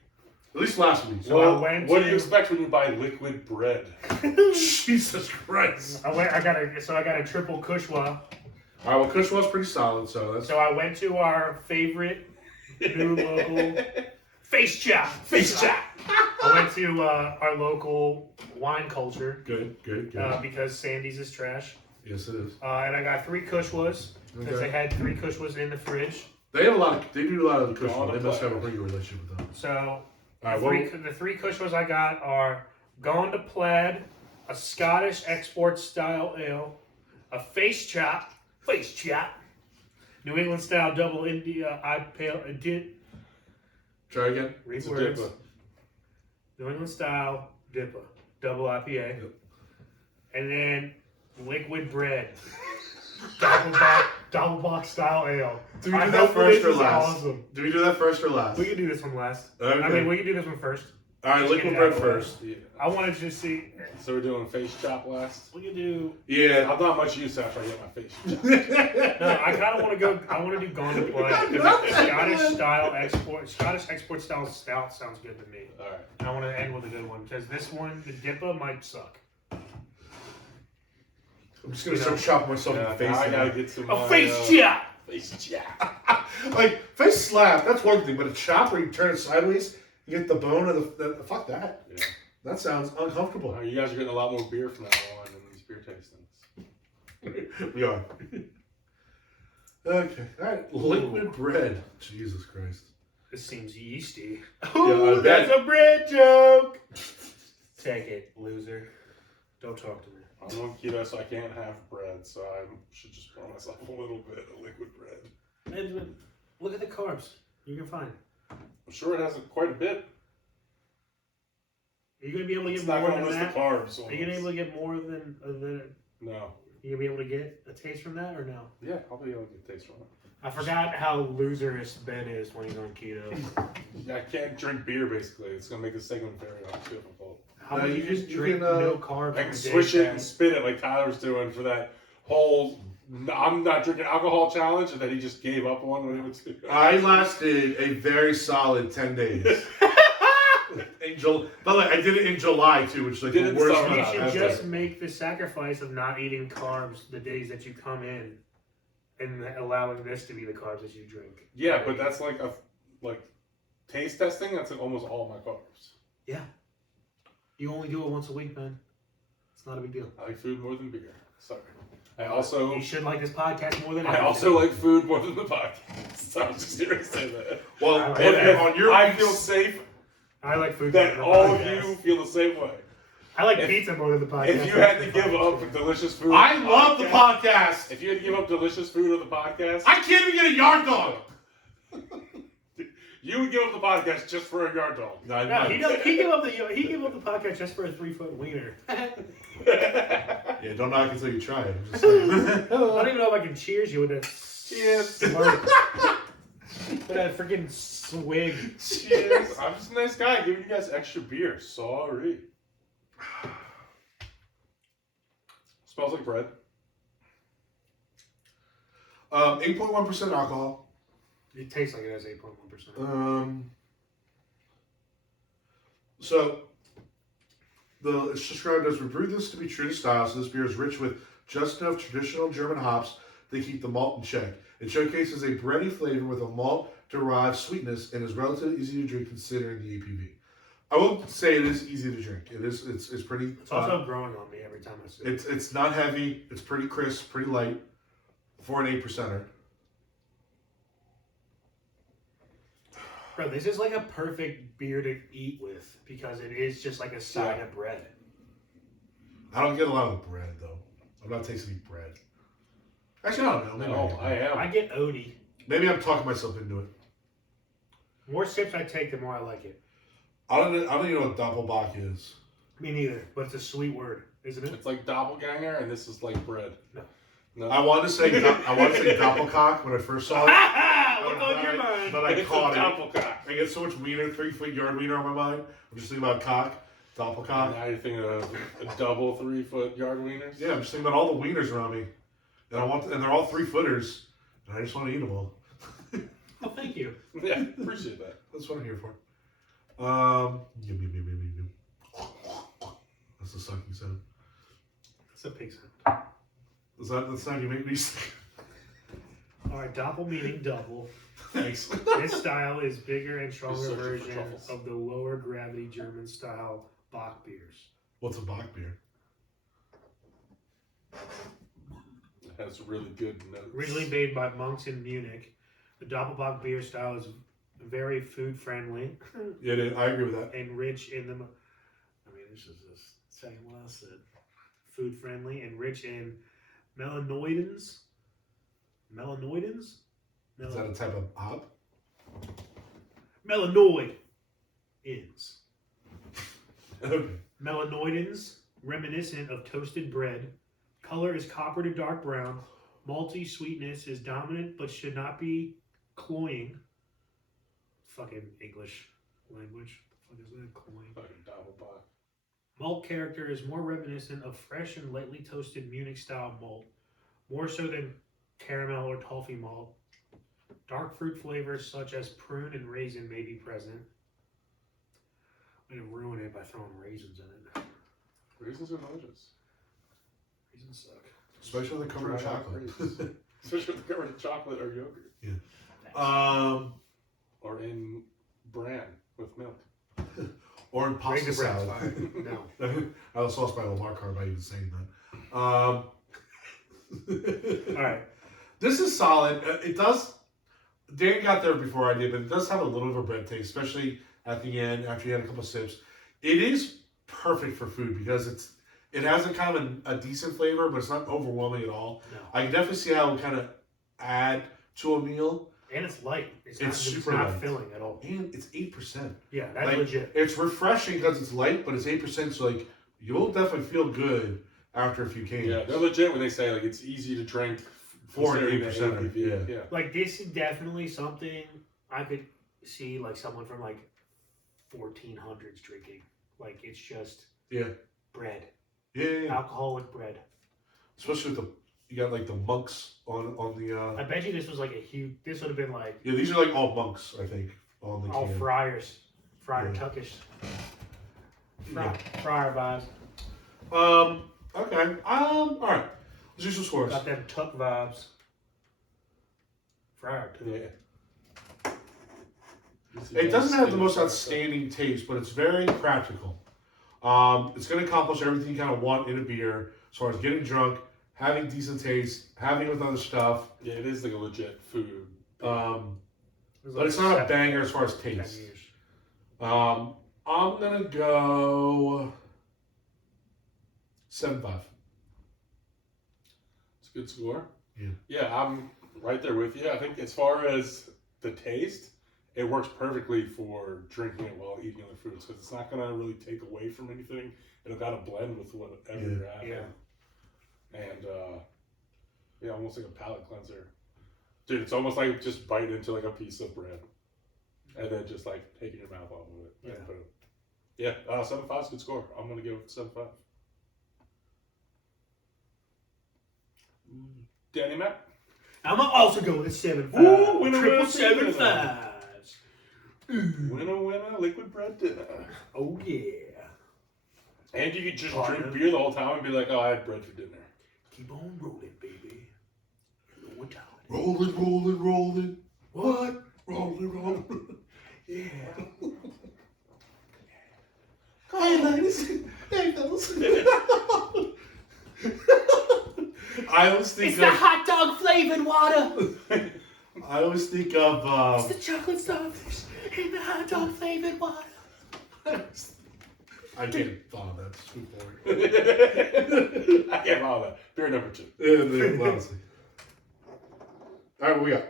At least last week. Well, what do you expect when you buy liquid bread? Jesus Christ. I got a triple Kushwa. All right, well, Kushwa's pretty solid, so that's... So I went to our favorite new local Face Chop. I went to our local wine culture. Good. Because Sandy's is trash. Yes, it is. And I got 3 Kushwas because Okay. they had 3 Kushwas in the fridge. They do a lot of the Kushwa. They must have a pretty good relationship with them. So All right, the 3 Kushwas I got are Gone to Plaid, a Scottish export style ale, a Face Chop, New England style double India IPA. Try again. Read It's a words. dipper. New England style Dipper, double IPA. Yep. And then liquid bread. double box style ale. Do we I do that hope first this or is last? awesome. Do we do that first or last? We can do this one last. Okay. I mean, we can do this one first. All right, Just liquid get it bread out of the way. first. Yeah. I wanted to see. So we're doing face chop last. We can do. Yeah. I'm not much use after I get my face chopped. No, I kind of want to go. I want to do Gone to Play because Scottish export style stout sounds good to me. All right. And I want to end with a good one because this one, the Dippa, might suck. I'm just gonna start chopping myself in the face. Now I gotta now. get some. A face chop. Face chop. Like face slap, that's one thing, but a chop where you turn it sideways, you get the bone of the fuck that. Yeah. That sounds uncomfortable. You guys are getting a lot more beer from now on in these beer tastings. We are. Okay. All right. Liquid bread. Jesus Christ. This seems yeasty. Yeah, I bet. a bread joke. Take it, loser. Don't talk to me. I'm on keto, so I can't have bread, so I should just pour myself a little bit of liquid bread. And look at the carbs. You can find. I'm sure it has quite a bit. Are you gonna be able to It's get not more going to than list the that? carbs. Are you gonna be able to get more than No. You gonna be able to get a taste from that or no? Yeah, I'll be able to get a taste from it. I forgot how loserish Ben is when he's on keto. Yeah, I can't drink beer, basically. It's going to make the segment very difficult. How No, about you you just can- drink you can, no carbs? I on can a swish day it and spit it like Tyler's doing for that whole I'm not drinking alcohol challenge, and then he just gave up on when he went to. I lasted a very solid 10 days. By the way, I did it in July too, which is like Did the it worst summer. month You Not should ever. just make the sacrifice of not eating carbs the days that you come in, and allowing this to be the carbs that you drink. Yeah, but that's like taste testing. That's like almost all my carbs. Yeah. You only do it once a week, man. It's not a big deal. I like food more than beer. Sorry. I also You should like this podcast more than I also like food more than the podcast. So I'm just here to say that. Well, I like if that. on your I feel safe I like food that more all than the of podcast. you feel the same way. I like if- pizza more than the podcast. If you had to give up delicious food, I on love the podcast. If you had to give up delicious food on the podcast, I can't even get a yard dog. you would give up the podcast just for a yard dog. No, No, he gave up the podcast just for a 3-foot wiener. Yeah, don't knock until you try it. I'm just saying. I don't even know if I can cheers you with that. Cheers. With that freaking swig. Cheers. I'm just a nice guy giving you guys extra beer. Sorry. Smells like bread. 8.1% alcohol. It tastes like it has 8.1%. So it's described as we brewed this to be true to style. So this beer is rich with just enough traditional German hops to keep the malt in check. It showcases a bready flavor with a malt-derived sweetness and is relatively easy to drink considering the ABV. I will say it is easy to drink. It is. It's pretty. It's also growing on me every time I sip it. It's not heavy. It's pretty crisp, pretty light for an 8%er. Bro, this is like a perfect beer to eat with because it is just like a side of bread. I don't get a lot of the bread though. I'm not tasting bread. Actually, I don't know. Maybe, No, I am. I get Odie. maybe I'm talking myself into it. The more sips I take, the more I like it. I don't even know what Doppelbock is. Me neither, but it's a sweet word, isn't it? It's like doppelganger, and this is like bread. No. I wanted to say Doppelcock when I first saw it. What's on your mind? But I It's caught a it. doppelcock. I get so much wiener, 3-foot yard wiener on my mind. I'm just thinking about cock, Doppelcock. Now you're thinking of a double 3-foot yard wieners? Yeah, I'm just thinking about all the wieners around me. And they're all 3-footers. And I just want to eat them all. Oh, thank you. Yeah, appreciate that. That's what I'm here for. Yum, yum, yum, yum, yum. That's the sucking sound. It's a pig sound. Is that the sound you make me say? All right, doppel meaning double. Thanks. This style is bigger and stronger Just searching for version truffles. of the lower gravity German style Bock beers. What's a Bock beer? It has really good notes. Originally made by monks in Munich, the Doppelbock beer style is very food friendly Yeah, I agree with that. and rich in the. I mean, this is the second one I said. Food friendly and rich in melanoidins. Melanoidins? Is that a type of hop? Melanoid. Ins. Okay. Melanoidins, reminiscent of toasted bread. Color is copper to dark brown. Malty sweetness is dominant but should not be cloying. Fucking English language. What is that coin? Fucking double buck. Malt character is more reminiscent of fresh and lightly toasted Munich-style malt, more so than caramel or toffee malt. Dark fruit flavors such as prune and raisin may be present. I'm going to ruin it by throwing raisins in it. Raisins are delicious. Raisins suck. Especially when they're covered in Try out chocolate. raisins. Especially if they're covered in chocolate or yogurt. Yeah. Or in bran with milk. Or in pasta Raisin salad. bran's fine. No. I was lost by Lamar card by even saying that. All right. This is solid. It does. Dan got there before I did, but it does have a little of a bread taste, especially at the end after you had a couple sips. It is perfect for food because it has a kind of a decent flavor, but it's not overwhelming at all. No. I can definitely see how it would kind of add to a meal. And it's light. It's super not light. filling at all. And it's 8%. Yeah, that's Like, legit. It's refreshing because it's light, but it's 8%, so like you'll definitely feel good after a few cans. Yeah, they're legit when they say like it's easy to drink. 4 and considering the 8%. ABV. Yeah. Like, this is definitely something I could see, like, someone from, like, 1400s drinking. Like, it's just bread. Yeah. Alcoholic bread. Especially with you got like the monks on the. I bet you this was, like, a huge... This would have been, like... Yeah, these are like all monks, I think, on the all can. friars. Friar Yeah. Tuckish. Friar vibes. Okay. All right. Let's do some scores. Got them Tuck vibes. Friar Tuck. Yeah. It doesn't have the most outstanding taste, but it's very practical. It's going to accomplish everything you kind of want in a beer, as far as getting drunk, having decent taste, having it with other stuff. Yeah, it is like a legit food. But it's not a banger as far as taste. I'm going to go 7.5. It's a good score. Yeah. Yeah, I'm right there with you. I think as far as the taste, it works perfectly for drinking it while eating other foods because it's not going to really take away from anything. It'll kind of blend with whatever you're having. Yeah. And, almost like a palate cleanser. Dude, it's almost like just bite into like a piece of bread and then just like taking your mouth off of it. Yeah. 7.5 is a good score. I'm going to give it 7.5. DannyMatt? I'm gonna also go with 7.5. Ooh, winner, Triple winner, 7.5s. Winner, liquid bread dinner. Oh yeah. And you could just drink beer the whole time and be like, oh, I had bread for dinner. Keep on rolling, baby. You know what time it Rolling, rolling, rolling. is. What? Rolling, rolling. Yeah. Hey, ladies. Hey, fellas. I always think It's the hot dog flavored water. I always think of. It's the chocolate starfish in the hot dog flavored water. I can't follow that. It's too boring. I can't follow that. Beer number 2. Yeah, honestly. All right, what we got?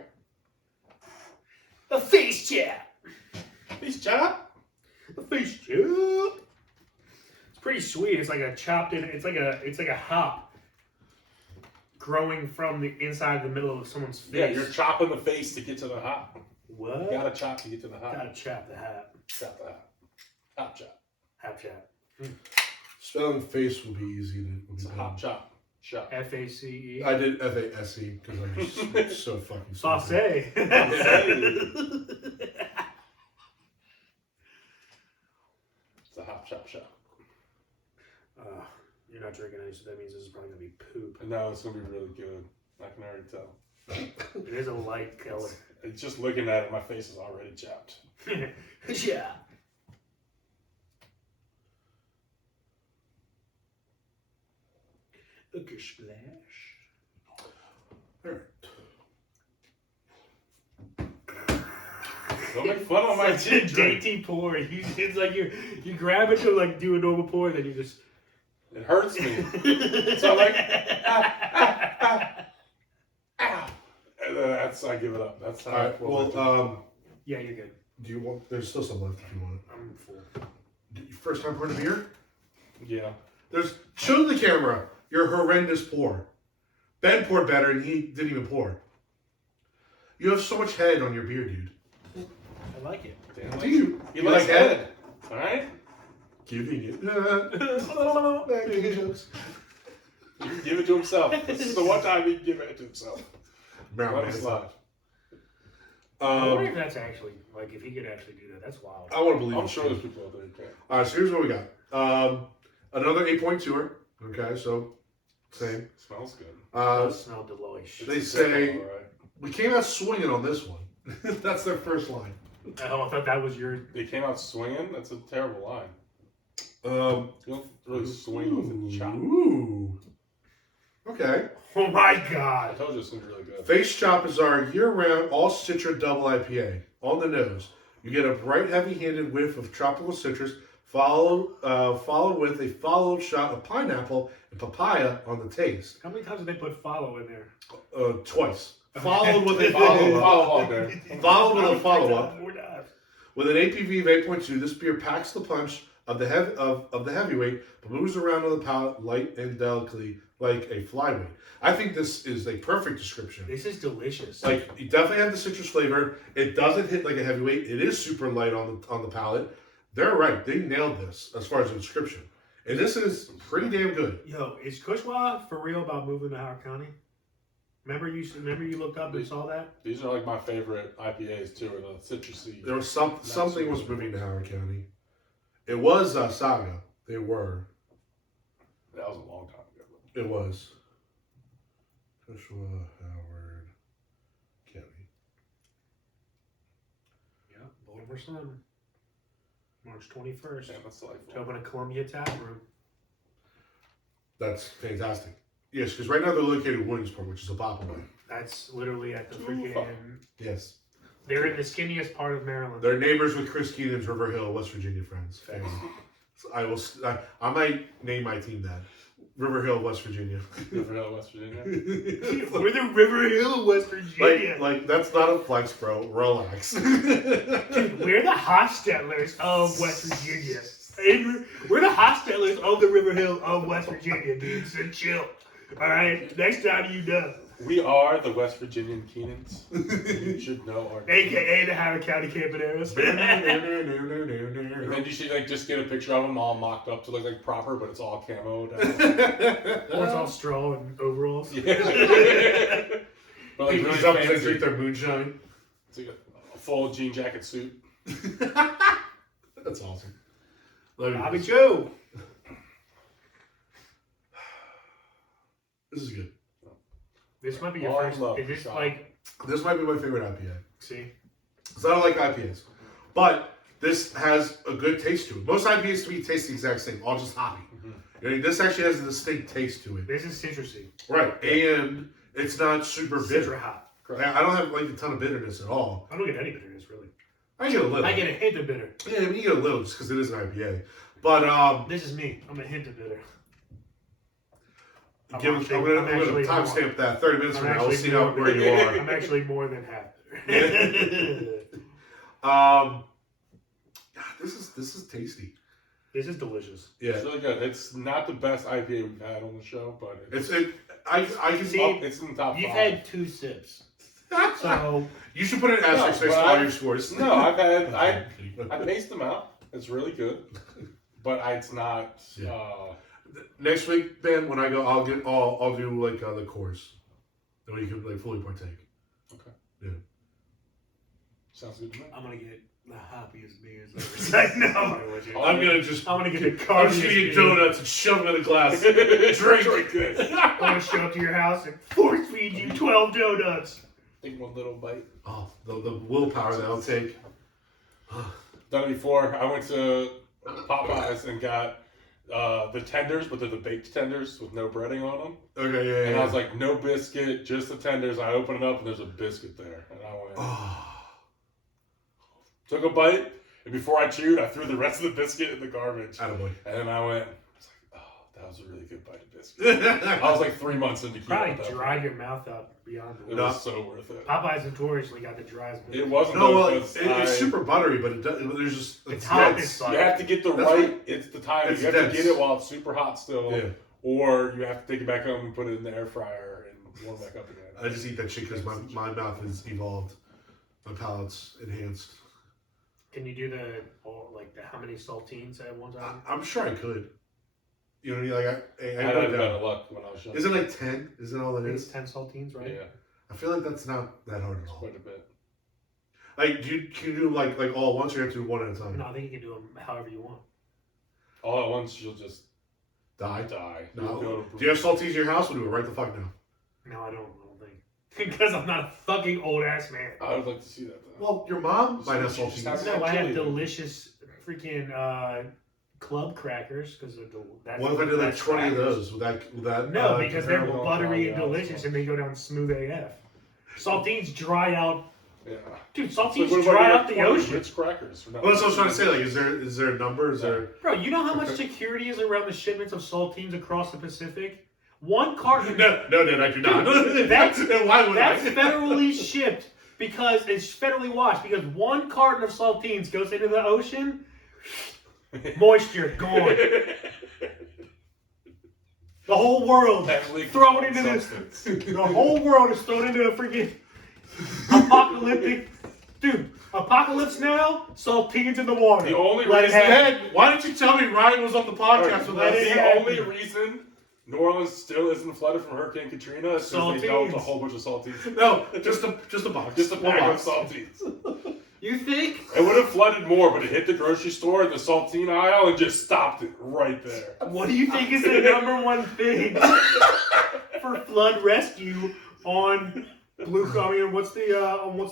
A face chap. Peace, chop. A face chap. It's pretty sweet. It's like a chopped in. It's like a hop growing from the inside of the middle of someone's face. Yeah, you're chopping the face to get to the hop. What? You gotta chop to get to the hop. Gotta chop the hat. Chop the hop. Hop chop. Hop chop. Spelling face will be easy to. It's a hop chop. Chop. F-A-C-E. I did FASE because I'm just so fucking Sauce. It's a hop chop shop. You're not drinking any, so that means this is probably gonna be poop. And now it's gonna be really good. I can already tell. It is a light color. It's just looking at it, my face is already chapped. Yeah. A good splash. All right. Don't make fun of my Such a gin drink. dainty pour. It's like you grab it to like do a normal pour, then you just. It hurts me. So I'm like, ow. And then I give it up. That's how All I right. pour my Well, drink. Yeah, you're good. do you want? There's still some left if you want it. I'm full. First time pouring a beer? Yeah. There's show the camera your horrendous pour. Ben poured better and he didn't even pour. You have so much head on your beer, dude. I like it. Damn, Do you? He You likes like head? head. All right? Giving it. You can give it to himself. This is the one time he can give it to himself. Let him slide. I wonder if that's actually, like, if he could actually do that. That's wild. I want to believe I'm sure there's people out there who can. All right, so here's what we got. Another 8.2er. Okay, so same. Smells good. It smells delicious. They say we came out swinging on this one. That's their first line. Oh, I thought that was your... They came out swinging? That's a terrible line. You don't really swing with a chop. Ooh. Okay. Oh my I god. told you it's going to be really good. Face Chop is our year-round all-citra double IPA. On the nose, you get a bright, heavy-handed whiff of tropical citrus, followed with a follow-up shot of pineapple and papaya on the taste. How many times did they put follow in there? Twice. Followed with a follow-up. Followed with a follow-up. With an APV of 8.2, this beer packs the punch of the heavyweight, but moves around on the palate light and delicately like a flyweight. I think this is a perfect description. This is delicious. Like, you definitely have the citrus flavor. It doesn't hit like a heavyweight. It is super light on the palate. They're right. They nailed this as far as the description. And this is pretty damn good. Yo, is Kushwa for real about moving to Howard County? Remember you looked up and saw that? These are like my favorite IPAs too, or the citrusy. There was something was moving to Howard County. It was Saga. They were. That was a long time ago. It was. Joshua Howard County. Yeah, Baltimore Sun. March 21st. Yeah, that's like To open a Columbia tap room. That's fantastic. Yes, because right now they're located in Williamsport, which is a pop away. That's literally at the freaking... Yes. They're in the skinniest part of Maryland. They're neighbors with Chris Keenan's River Hill, West Virginia friends. So I might name my team that. River Hill, West Virginia. River Hill, West Virginia. We're the River Hill, West Virginia. Like that's not a flex, bro. Relax. Dude, we're the Hostettlers of West Virginia. We're the Hostettlers of the River Hill of West Virginia, dude. So chill. All right? Next time you know. We are the West Virginian Keenans. You should know our name. AKA the Howard County Campaneros. And then you should like just get a picture of them all mocked up to look like proper, but it's all camo. Or it's all straw and overalls. Yeah. But like really They fancy. drink their moonshine. It's like a full jean jacket suit. That's awesome. Bobby Joe. This is good. This might be your first. Is this like? This might be my favorite IPA. See, because I don't like IPAs, but this has a good taste to it. Most IPAs to me taste the exact same, all just hoppy. Mm-hmm. I mean, this actually has a distinct taste to it. This is citrusy, right? And it's not super bitter. hot. I don't have like a ton of bitterness at all. I don't get any bitterness really. I get a little. I get a hint of bitter. Yeah, I mean, you get a little just because it is an IPA. But this is me. I'm a hint of bitter. I'm gonna timestamp that 30 minutes from now. We'll see where you are. I'm actually more than half bitter. This is tasty. This is delicious. Yeah, it's really good. It's not the best IPA we've had on the show, but I can see it's in the top 5. You've had 2 sips, so you should put an asterisk next to all your scores. No, I paced them out. It's really good, but it's not. Yeah. Next week, Ben, when I go, I'll do like the course, then we can like fully partake. Okay. Yeah. Sounds good to me. I'm gonna get the happiest beers ever. I'm gonna get the I'm just gonna get donuts and shove them in a glass. Drink this. I'm gonna show up to your house and force feed you 12 donuts. Take one little bite. Oh, the willpower that I'll take. Done it before. I went to Popeyes and got the tenders, but they're the baked tenders with no breading on them. Okay, yeah. And I was like, no biscuit, just the tenders. I open it up and there's a biscuit there. And I went, took a bite, and before I chewed, I threw the rest of the biscuit in the garbage. Attaboy. And then I went, that was a really good bite of biscuit. I was like 3 months into keto. Probably dried your mouth up beyond it. Was so worth it. Popeyes notoriously got the driest biscuit. It wasn't. No, well, it's super buttery, but there's just it's hot. You have to get the right. It's the time. You have to get it while it's super hot still, or you have to take it back home and put it in the air fryer and warm back up again. I just eat that shit because my mouth is evolved, my palate's enhanced. Can you do the how many saltines at one time? I'm sure I could. You know what I mean? Like I had better luck when I was young. Is it like 10? Is it all it It's is? 10 saltines, right? Yeah. I feel like that's not that hard at all. Quite a bit. Like, can you do like all at once, or you have to do one at a time? No, I think you can do them however you want. All at once, you'll just Die? No. Do you have saltines in your house? We'll do it right the fuck now. No, I don't think. Because I'm not a fucking old ass man. I would like to see that, though. Well, your mom might have So she just saltines. has- No, I have chili. delicious freaking club crackers because that's. What if I did like that's 20 of crackers. those? Would that No, because they're comparable? buttery and Yeah, delicious so- and they go down smooth AF. Saltines dry out. Yeah. Dude, So saltines what about dry your out the 20 ocean. Ritz crackers. Well, that's what I was trying to say. Like, is there a number? Is there? Bro, you know how much security is around the shipments of saltines across the Pacific? One carton. No, Dad, I do not. That's- And why would That's I? federally shipped because it's federally washed. Because one carton of saltines goes into the ocean, moisture gone. The whole world Heavily thrown into this. substance. The whole world is thrown into a freaking apocalyptic. Dude, apocalypse now. Saltines in the water. The only Let it reason- happen. Dad, why didn't you tell me Ryan was on the podcast with let us? it The happen. only reason New Orleans still isn't flooded from Hurricane Katrina is because they dumped a whole bunch of saltines. No, just a box. Just a One pack of box. saltines. You think? It would have flooded more, but it hit the grocery store in the saltine aisle and just stopped it right there. What do you think is the number one thing for flood rescue on Blue Cross? I mean, what's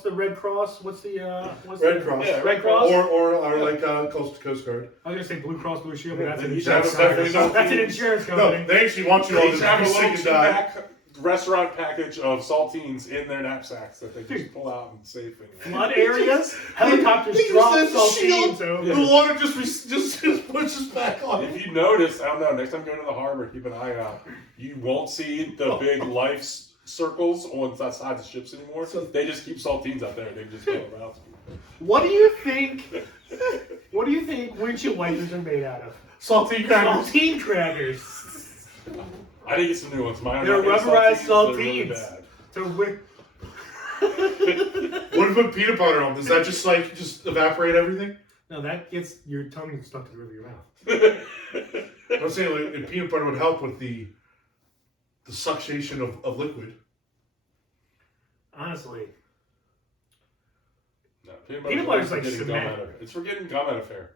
the Red Cross? What's the Red Cross. Yeah, Red Cross? Or like Coast Guard. I was gonna say Blue Cross Blue Shield, but that's an They insurance each have company. definitely That's an insurance No, company. they actually want you all They to each have a be sick little and die. two-pack restaurant package of saltines in their knapsacks that they just Dude. pull out and save things. Flood areas, helicopters They drop use that shield. saltines over. The water just pushes back on. If you notice, I don't know, next time going to the harbor, keep an eye out. You won't see the big life circles on the side of the ships anymore. They just keep saltines out there. They just go around. What do you think? What do you think windshield wipers are made out of? Saltine crackers. Saltine crackers. I think it's some new ones. Mine are They're not rubberized they're really saltines. bad. To whip. What if you put peanut butter on? Does that just evaporate everything? No, that gets your tongue stuck to the roof of your mouth. I'm saying like, peanut butter would help with the suctionation of liquid. Honestly, No, Peanut butter's like getting gum cement. out of it. It's for getting gum out of hair.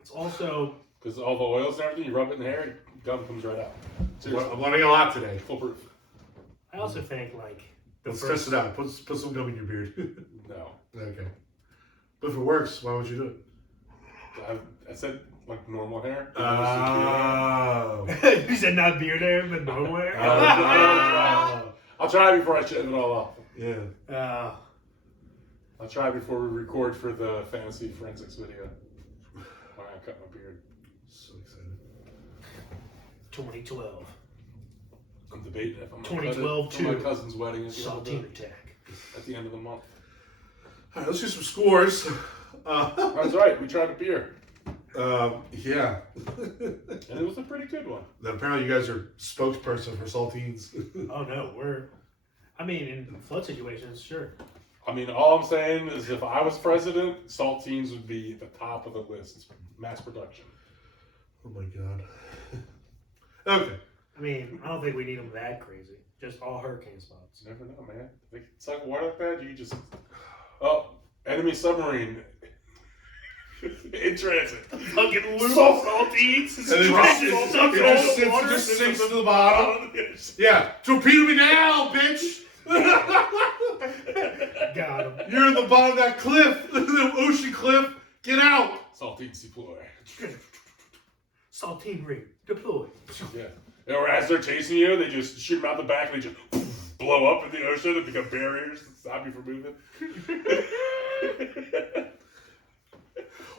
it's also Because all the oils and everything, you rub it in the hair, gum comes right out. Seriously. I'm learning a lot today. Foolproof. I also think like the Let's first. test it out. Put some gum in your beard. No. Okay. But if it works, why would you do it? I said like normal hair. Oh. You said not beard hair, but normal hair. I'll try before I shave it all off. Yeah. I'll try before we record for the fantasy forensics video. Why I cut my beard. So excited. 2012 I'm debating if I'm 2012 cut it for my too. cousin's wedding saltine attack. at the end of the month. All right, let's do some scores. That's right. We tried a beer, Yeah. and it was a pretty good one. Then apparently you guys are spokesperson for saltines. Oh no, I mean, in flood situations, sure. I mean, all I'm saying is if I was president, saltines would be at the top of the list. Mass production. Oh my god. Okay. I mean, I don't think we need them that crazy. Just all hurricane spots. You never know, man. They suck water like that, you just... Oh, enemy submarine. In transit. Fucking loose Saltines. And then Drops it all just the water. just sinks to the bottom. Yeah. Torpedo me now, bitch! Got him. You're at the bottom of that cliff, the ocean cliff. Get out! Saltines deploy. Saltine ring deploy. Yeah. Or as they're chasing you, they just shoot them out the back and they just blow up in the ocean and become barriers to stop you from moving.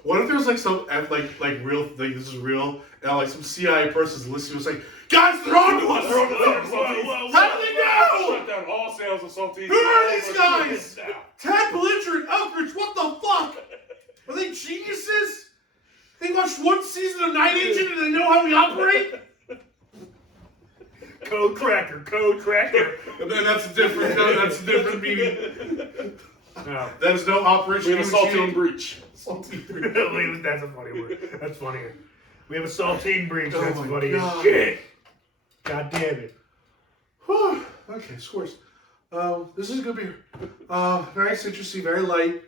What if there's like some like real thing? This is real, and like some CIA person's listening. Was like, guys, they're on to us. They're on the saltines. How do they know? Shut down all sales of saltines. Who are these guys? Tad Belligerent, Elkridge, what the fuck? Are they geniuses? They watched one season of Night Agent and they know how we operate? Code cracker. And then that's a different meaning. No. That is no Operation We have a Human saltine Shield. breach. Saltine breach. That's a funny word. That's funnier. We have a saltine breach. Oh That's my funny God. as shit. God damn it. Whew. Okay, scores. This is a good beer. Very citrusy, very light.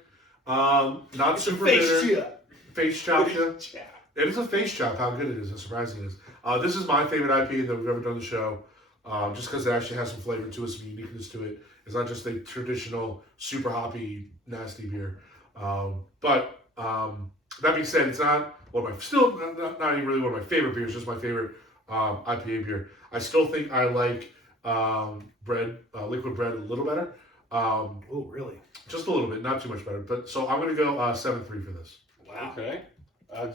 Not super bitter. Face chop. Yeah. It is a face chop. How good it is. How surprising it is. This is my favorite IPA that we've ever done on the show. Just because it actually has some flavor to it, some uniqueness to it. It's not just a traditional, super hoppy, nasty beer. But that being said, it's not one of my not even really one of my favorite beers. Just my favorite IPA beer. I still think I like liquid bread a little better. Oh, really? Just a little bit, not too much better. But so I'm gonna go 7-3 for this. Wow. Okay.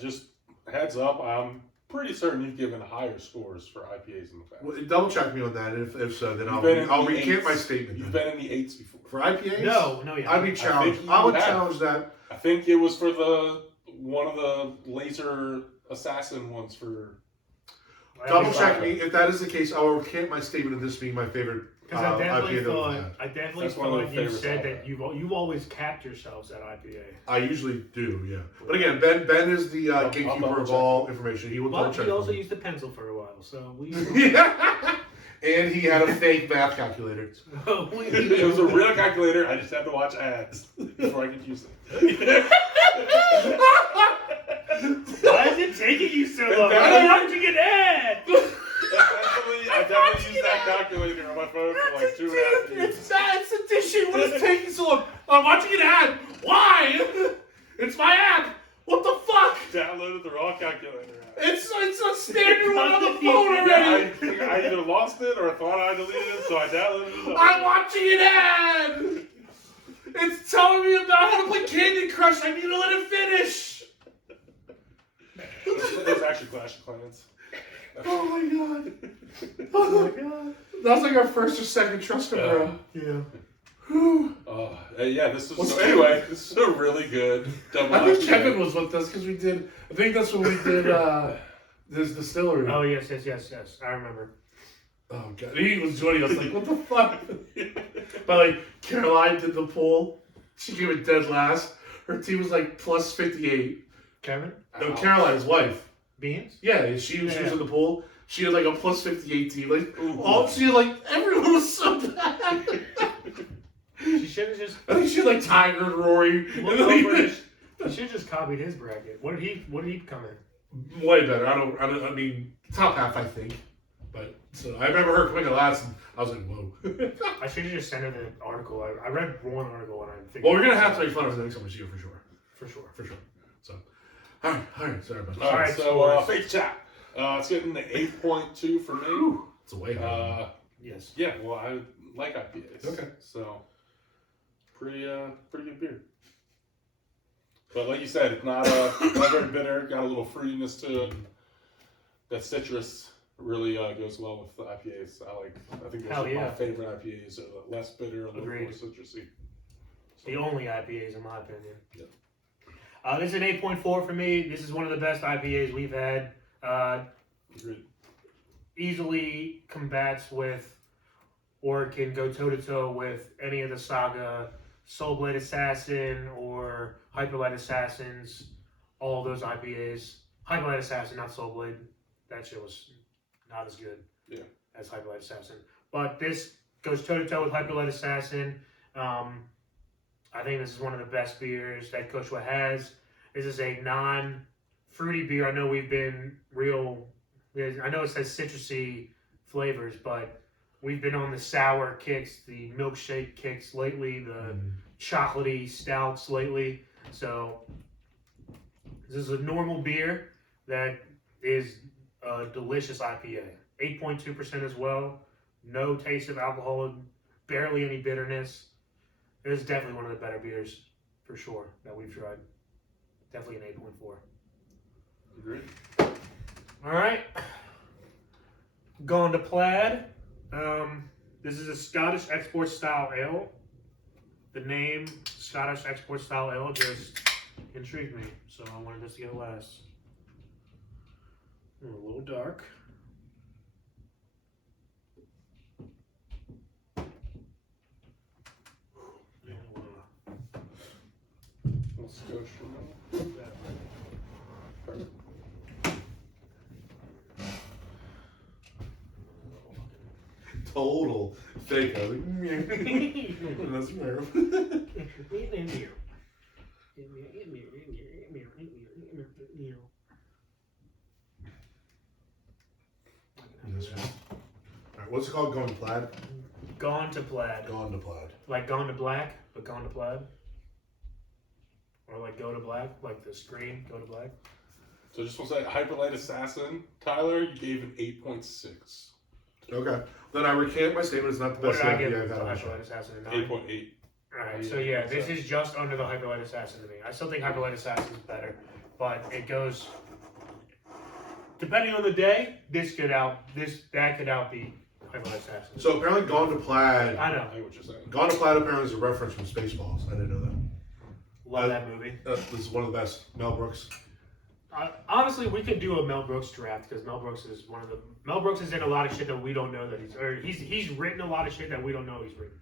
Just heads up, I'm pretty certain you've given higher scores for IPAs in the past. Well, double check me on that. If so, then You've I'll been in the recant my eights. statement. You've Then. been in the 8s before. For IPAs? No, yeah. I'd be challenged. think I would you have. challenge that. I think it was for one of the laser assassin ones for. Double check me. If that is the case, I will recant my statement of this being my favorite Because I definitely IPA that we've had. That's one of the thought you favorites said I've that had. you've always capped yourselves at IPA. I usually do, yeah. But again, Ben is the I'll gatekeeper double of check. all information. He will double But check. we also me. used the pencil for a while, so we. And he had a fake math calculator. It was a real calculator. I just had to watch ads before I could use it. Why is it taking you so long? That- I'm watching an ad. I definitely used that calculator on my phone for like 2.5 years. It's addition. What is taking so long? I'm watching an ad. Why? It's my ad. What the fuck? Downloaded the raw calculator app. It's a standard one on the phone already. I either lost it or thought I deleted it, so I downloaded it. I'm watching an ad. It's telling me about how to play Candy Crush. I need to let it finish. It was actually Clash of Clans. Oh my god. Oh my god. That was like our first or second trust bro. Yeah. Whew. Yeah, this is What's so, that? anyway. This is a really good double. I think IPA. Kevin was with us because we did. I think that's when we did this distillery. Oh yes. I remember. Oh god, he was joining us like, what the fuck? But like, Caroline did the poll. She came in dead last. Her team was like plus 58. Kevin. No, Caroline's wife. Beans. Yeah, she was in the pool. She had like a plus 58 team. Like, Ooh. she had like everyone was so bad. She should have just. I think she had like Tiger and Rory. looked over his- She should have just copied his bracket. What did he come in? Way better. I mean, top half, I think. But so I remember her coming in last, and I was like, whoa. I should have just sent her the article. I read one article and I think. Well, we're gonna have to make fun of her the next time we see her for sure. For sure. So, all right. Sorry about that. All right, Alright, so scores. fake chat. It's getting the 8.2 for me. Whew, it's a way higher. Yes. Yeah, well, I like IPAs. Okay. So, pretty good beer. But like you said, it's not very bitter. Got a little fruitiness to it. That citrus really goes well with the IPAs. I think those Hell are yeah. my favorite IPAs. Are less bitter, a little more Agreed. citrusy. The only IPAs in my opinion. Yeah. This is an 8.4 for me. This is one of the best IPAs we've had. Agreed. Easily combats with, or can go toe to toe with any of the Saga, Soul Blade Assassin, or Hyperlight Assassins. All those IPAs. Hyperlight Assassin, not Soul Blade. That shit was not as good as Hyperlight Assassin. But this goes toe to toe with Hyperlight Assassin. I think this is one of the best beers that Kushwa has. This is a non-fruity beer. I know we've been I know it says citrusy flavors, but we've been on the sour kicks, the milkshake kicks lately, the chocolatey stouts lately. So this is a normal beer that is a delicious IPA. 8.2% as well. No taste of alcohol, barely any bitterness. It is definitely one of the better beers, for sure, that we've tried. Definitely an 8.4. Agreed. All right. Going to Plaid. This is a Scottish export style ale. The name Scottish export style ale just intrigued me, so I wanted this to get last. A little dark. Scotia. Perfect. Total fake. I was like, and that's weird. Alright, what's it called? Going plaid? Gone to plaid. Gone to plaid. Like gone to black, but gone to plaid. Or like go to black, like the screen, go to black. So just want to say, Hyperlight Assassin, Tyler, you gave an 8.6. Okay. Then I recant my statement. It's not the What best did I give IPA I've the had on the show. Hyperlight Assassin? A 9? 8.8. Alright, so yeah, this is just under the Hyperlight Assassin to me. I still think Hyperlight Assassin is better, but it goes. Depending on the day, that could outbeat Hyperlight Assassin. So apparently, Gone to Plaid. I know. I know what you're saying. Gone to Plaid apparently is a reference from Spaceballs. I didn't know that. Love that movie. This is one of the best. Mel Brooks. Honestly, we could do a Mel Brooks draft because Mel Brooks is Mel Brooks is in a lot of shit that we don't know that he's written a lot of shit that we don't know he's written.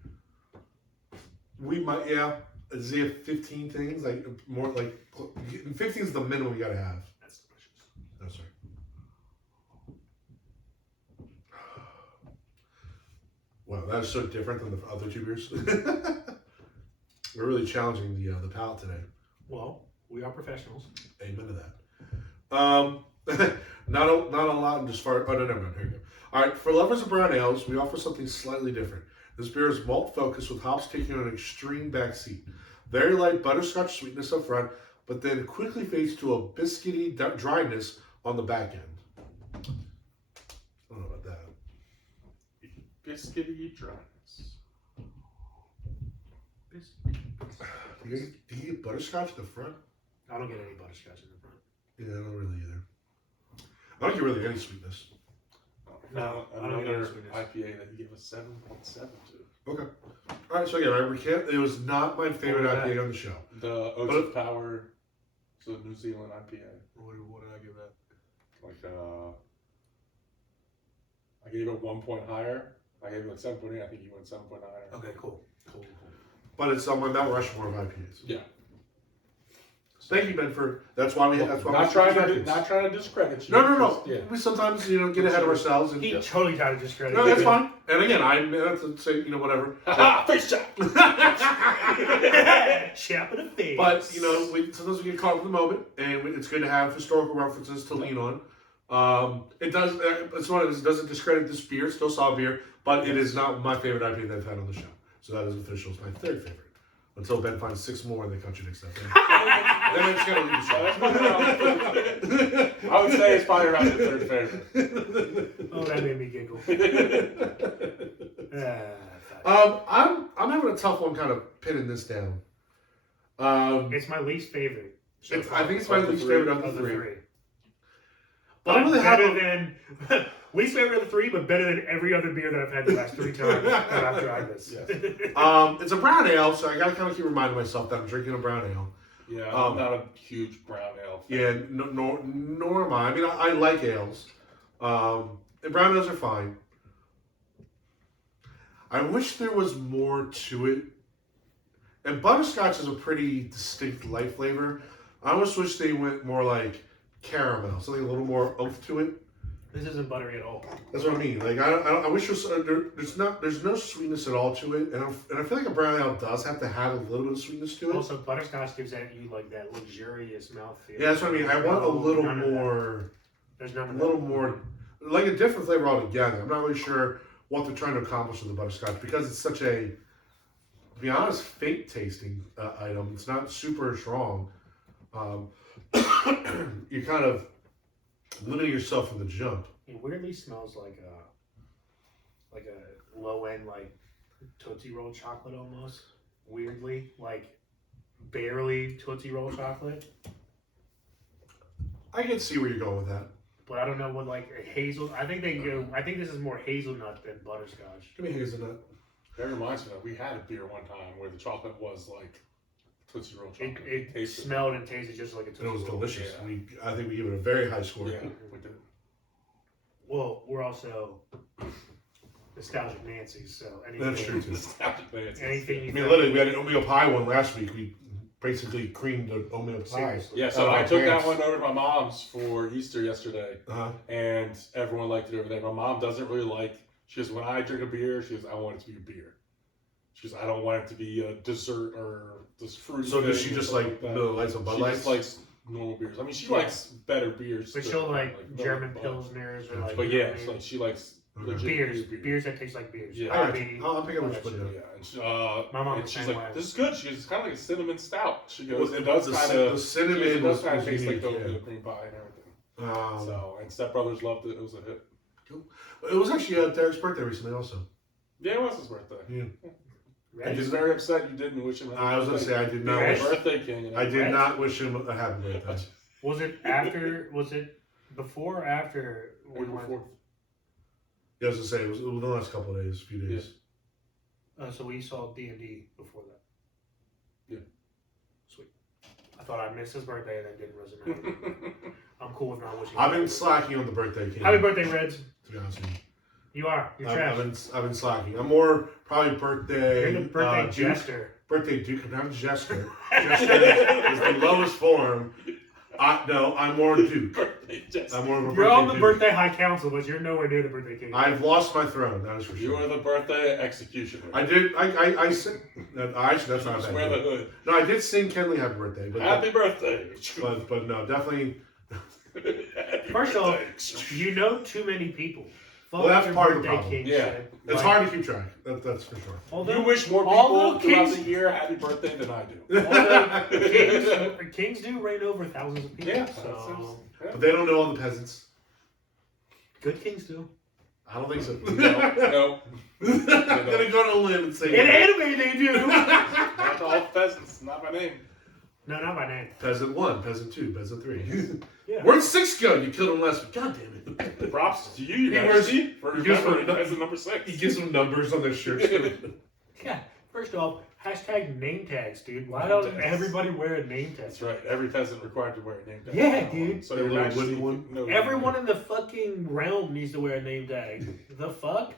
We might, yeah. Does he have 15 things? Like more like 15 is the minimum you gotta have. That's delicious. No, sir. Wow, that is so different than the other two beers. We're really challenging the palate today. Well, we are professionals. Amen to that. Not a lot in just far. Oh no, never mind. Here you go. All right, for lovers of brown ales, we offer something slightly different. This beer is malt focused with hops taking an extreme backseat. Very light butterscotch sweetness up front, but then quickly fades to a biscuity dryness on the back end. I don't know about that. Biscuity dryness. Do you get butterscotch at the front? I don't get any butterscotch in the front. Yeah, I don't really either. I don't get really any sweetness. No, I don't get Another any sweetness. IPA that you give a 7.7 to. Okay. All right, so again, I recant. It was not my favorite What was IPA on the show. The Oats of Power, so the New Zealand IPA. What did I give that? Like, I gave it 1 point higher. I gave it like 7.8. I think you went 7 point higher. Okay, cool. But it's on my Mount Rushmore of IPAs. Yeah. Thank you, Ben, for that's why we Not we trying to discredit you. No. Yeah. We sometimes get ahead of ourselves and He totally tried to discredit. no, you. that's fine. And again, I'm to say whatever. Ha! Face shot! Chap in the face. But sometimes we get caught up in the moment, and it's good to have historical references to lean on. It does. It's one of those. It doesn't discredit this beer. It's still solid beer, but it is not my favorite IPA that I've had on the show. So that is official. It's my third favorite. Until Ben finds 6 more that contradicts that. Then it's gonna leave the show. I would say it's probably around your third favorite. Oh, that made me giggle. I'm having a tough one, kind of pinning this down. It's my least favorite. I think it's my least favorite of the three. But really better than least favorite of the 3, but better than every other beer that I've had the last 3 times that I've tried this. Yes. It's a brown ale, so I gotta kind of keep reminding myself that I'm drinking a brown ale. Yeah, I'm not a huge brown ale fan. Yeah, nor am I. I mean, I like ales. And brown ales are fine. I wish there was more to it. And butterscotch is a pretty distinct light flavor. I almost wish they went more like caramel, something a little more oomph to it. This isn't buttery at all. That's what I mean. Like I wish there's no sweetness at all to it, and I feel like a brown ale does have to have a little bit of sweetness to it. Also, butterscotch gives you like that luxurious mouthfeel. Yeah, that's what I mean. I want a little more. There's none of A that. little more, like a different flavor altogether. I'm not really sure what they're trying to accomplish with the butterscotch because it's such a, to be honest, fake tasting item. It's not super strong. You're kind of limiting yourself from the jump. It weirdly smells like a low end like Tootsie Roll chocolate almost. Weirdly, like barely Tootsie Roll chocolate. I can see where you're going with that. But I don't know what like a hazel. I think this is more hazelnut than butterscotch. Give me hazelnut. That reminds me, we had a beer one time where the chocolate was like Tootsie Roll chocolate. It tasted. smelled and tasted just like a Tootsie And it was Roll. delicious. Yeah. I think we give it a very high score. Yeah, we did. Well, we're also nostalgic Nancy's, so anything. That's true too. Nostalgic Nancy. Anything you I mean, literally, we had an oatmeal pie one last week. We basically creamed oatmeal pie. Seriously. Yeah, so Oh, I took pants. that one over to my mom's for Easter yesterday, Uh-huh. and everyone liked it over there. My mom doesn't really like. She goes, when I drink a beer, she goes, I want it to be a beer. She goes, I don't want it to be a dessert or this fruity. So does thing she or just something like that. Miller Lights and Bud She Lights? just likes normal beers. I mean, she Yeah. likes better beers. But still, she'll like Miller German Bud. Pilsners or like. But you know yeah, what I it's mean? like she likes Okay. legit beers that taste like beers. Yeah. I got IB, you. I'll pick up all what you that put shit. down. Yeah, and My mom and was she's the like, same way. this is good. She goes, it's kind of like a cinnamon stout. She goes, Well, it does the kind cin- of the cinnamon it does was- kind of was taste like unique, the yeah. oatmeal cream pie and everything. So, and Step Brothers loved it. It was a hit. It was actually Derek's birthday recently, also. Yeah, it was his birthday. Yeah. And he's very upset you didn't wish him. a happy I was gonna birthday. say I did not. Right. Wish, Birthday king. I did Right. not wish him a happy birthday. Was it after? Was it before or after? we April went- 4th. Yeah, I was gonna say it was the last couple of days, few days. So we saw D&D before that. Yeah. Sweet. I thought I missed his birthday and that didn't resonate. I'm cool with not wishing. I've him been happy slacking on the birthday cake. Happy birthday, Reds. To be honest with you, You are. You're trash. I've been slacking. I'm more probably birthday. You're the birthday Duke. jester. Birthday Duke. I'm Jester. Jester is the lowest form. No, I'm more Duke. Birthday Jester. I'm more of a You're birthday on the Duke. birthday high council, but you're nowhere near the birthday king. I've lost my throne. That is for You sure. are the birthday executioner. I did. I sing. Actually, that's not Just bad. wear the hood. No, I did sing Kenley Happy Birthday, but Happy birthday. but no, definitely. Happy First off, birthday. you know too many people. Fuck Well, that's your part of the birthday problem. king Yeah. shit. It's Like, hard to keep track. That's for sure. Although, You wish more although people throughout kings- the year happy birthday than I do. although kings do reign over thousands of people. Yeah, So But they don't know all the peasants. good kings do. I don't think so. No. I'm gonna go to a limb and say In anime, they do. Not all peasants, not my name. No, not by name. Peasant 1, Peasant 2, Peasant 3. Yeah. Where'd 6 go? You killed him last week. God damn it. Props to you, He wears- Majesty, for he gives remembering them- peasant number 6. He gives them numbers on their shirts. Yeah. First off, hashtag name tags, dude. Why Name don't tags. everybody wear a name tag? That's right. Every peasant required to wear a name tag. Yeah, dude. So The your little Majesty, wooden one? no, Everyone in the fucking realm needs to wear a name tag. The fuck?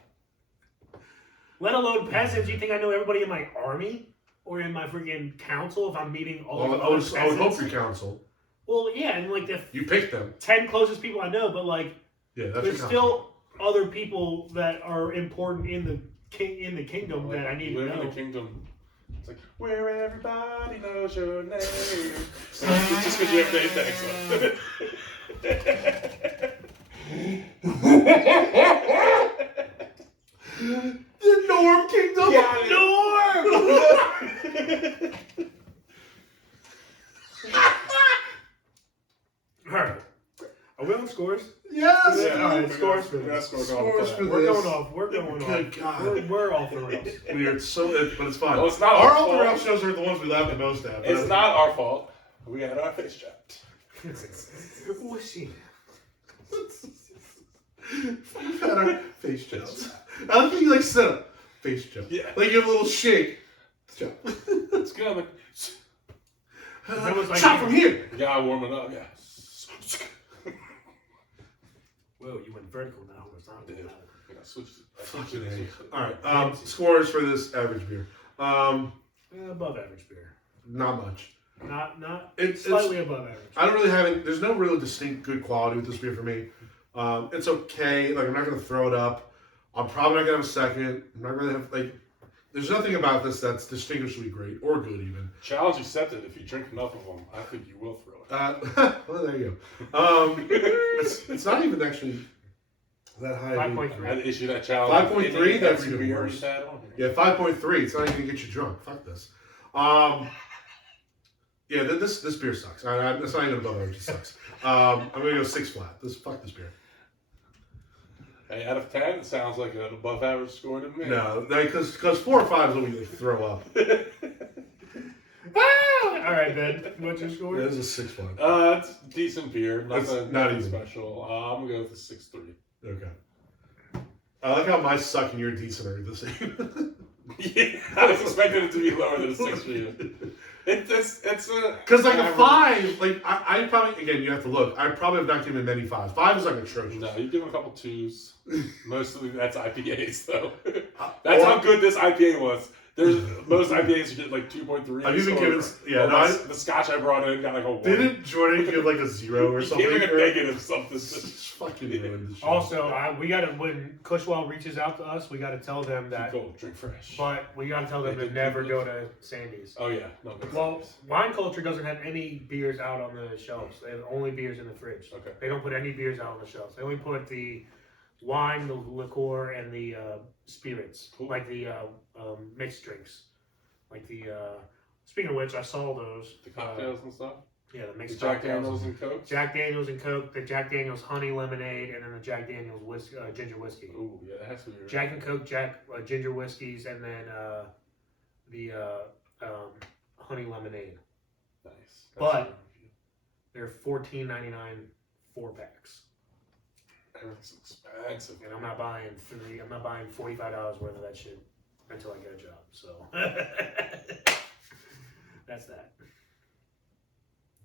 Let alone peasants. You think I know everybody in my army? Or in my freaking council if I'm meeting all Well, the I other would hope peasants? for council. Well, yeah, and like the You picked them. 10 closest people I know, but like Yeah, that's there's your council. still other people that are important in the kingdom that I need to live in know. the kingdom. It's like where everybody knows your name. It's just because you have name tags on. The Norm Kingdom. Alright. Are we on scores? Yes. Yeah, all right, scores for this. Scores for We're this. going off. We're going Good off. God. We're off the rails. We are so, but it's fine. Well, it's not our our off the fault. rail shows are the ones we laugh the most at. but- It's not our fault. We had our face chopped. Whooshy. We've had our face jumps. I don't think you like set up face jump. Yeah. Like you have a little shake. Jump. It's good. Like, That was like- Chop from here. the guy warming up. Yeah. Whoa, you went vertical now. Horizontal. Yeah, switch. Fucking A. All right. Scores for this average beer. Above average beer. Not much. Not It's slightly above average. I don't really have any. There's no real distinct good quality with this beer for me. It's okay. Like I'm not gonna throw it up. I'm probably not gonna have a second. I'm not gonna have like. There's nothing about this that's distinguishably great or good even. Challenge accepted. If you drink enough of them, I think you will throw it. Well, there you go. It's not even actually that high. 5.3. I had to issue that challenge. 5.3, that's Any even beer worse. you've had on here. Yeah, 5.3. It's not even gonna get you drunk. Fuck this. Yeah, this beer sucks. It's not even above average. It sucks. I'm gonna go 6 flat. Fuck this beer. Hey, out of 10, it sounds like an above average score to me. No, because 4 or 5 is when we throw up. All right, Ben. What's your score? This is a 6 flat. It's decent beer. It's Nothing, not nothing even. special. I'm going to go with the 6.3. Okay. I like how my suck and your decent are the same. Yeah, I was expecting it to be lower than a 6 for you. It's a... Because like a average. 5, like I probably, again, you have to look. I probably have not given many 5s. 5 is like atrocious. No, you give them a couple 2s. Mostly that's IPAs, though. Or- That's how good this IPA was. There's most IPAs you get like 2.3. I've even given the Scotch I brought in got like a 1. Didn't Jordan give like a 0 or something? He gave like a negative something. It's fucking ruined the show. Also, we gotta when Cushwell reaches out to us, we gotta tell them that. Go drink fresh. But we gotta tell them to never go to Sandy's. Oh yeah, no. Well, Wine Culture doesn't have any beers out on the shelves. They have only beers in the fridge. Okay. They don't put any beers out on the shelves. They only put the wine, the liqueur, and the spirits, Cool. like the mixed drinks. Like the speaking of which, I saw those. The cocktails and stuff. Yeah, the The mixed Jack cocktails. Daniels and Coke. Jack Daniels and Coke, the Jack Daniels honey lemonade, and then the Jack Daniels ginger whiskey. Ooh, yeah, that has to be. Right. Jack and Coke, ginger whiskeys, and then the honey lemonade. Nice. But they're $14.99 4-packs, everything's expensive. and I'm not buying $45 worth of that shit until I get a job. So that's that.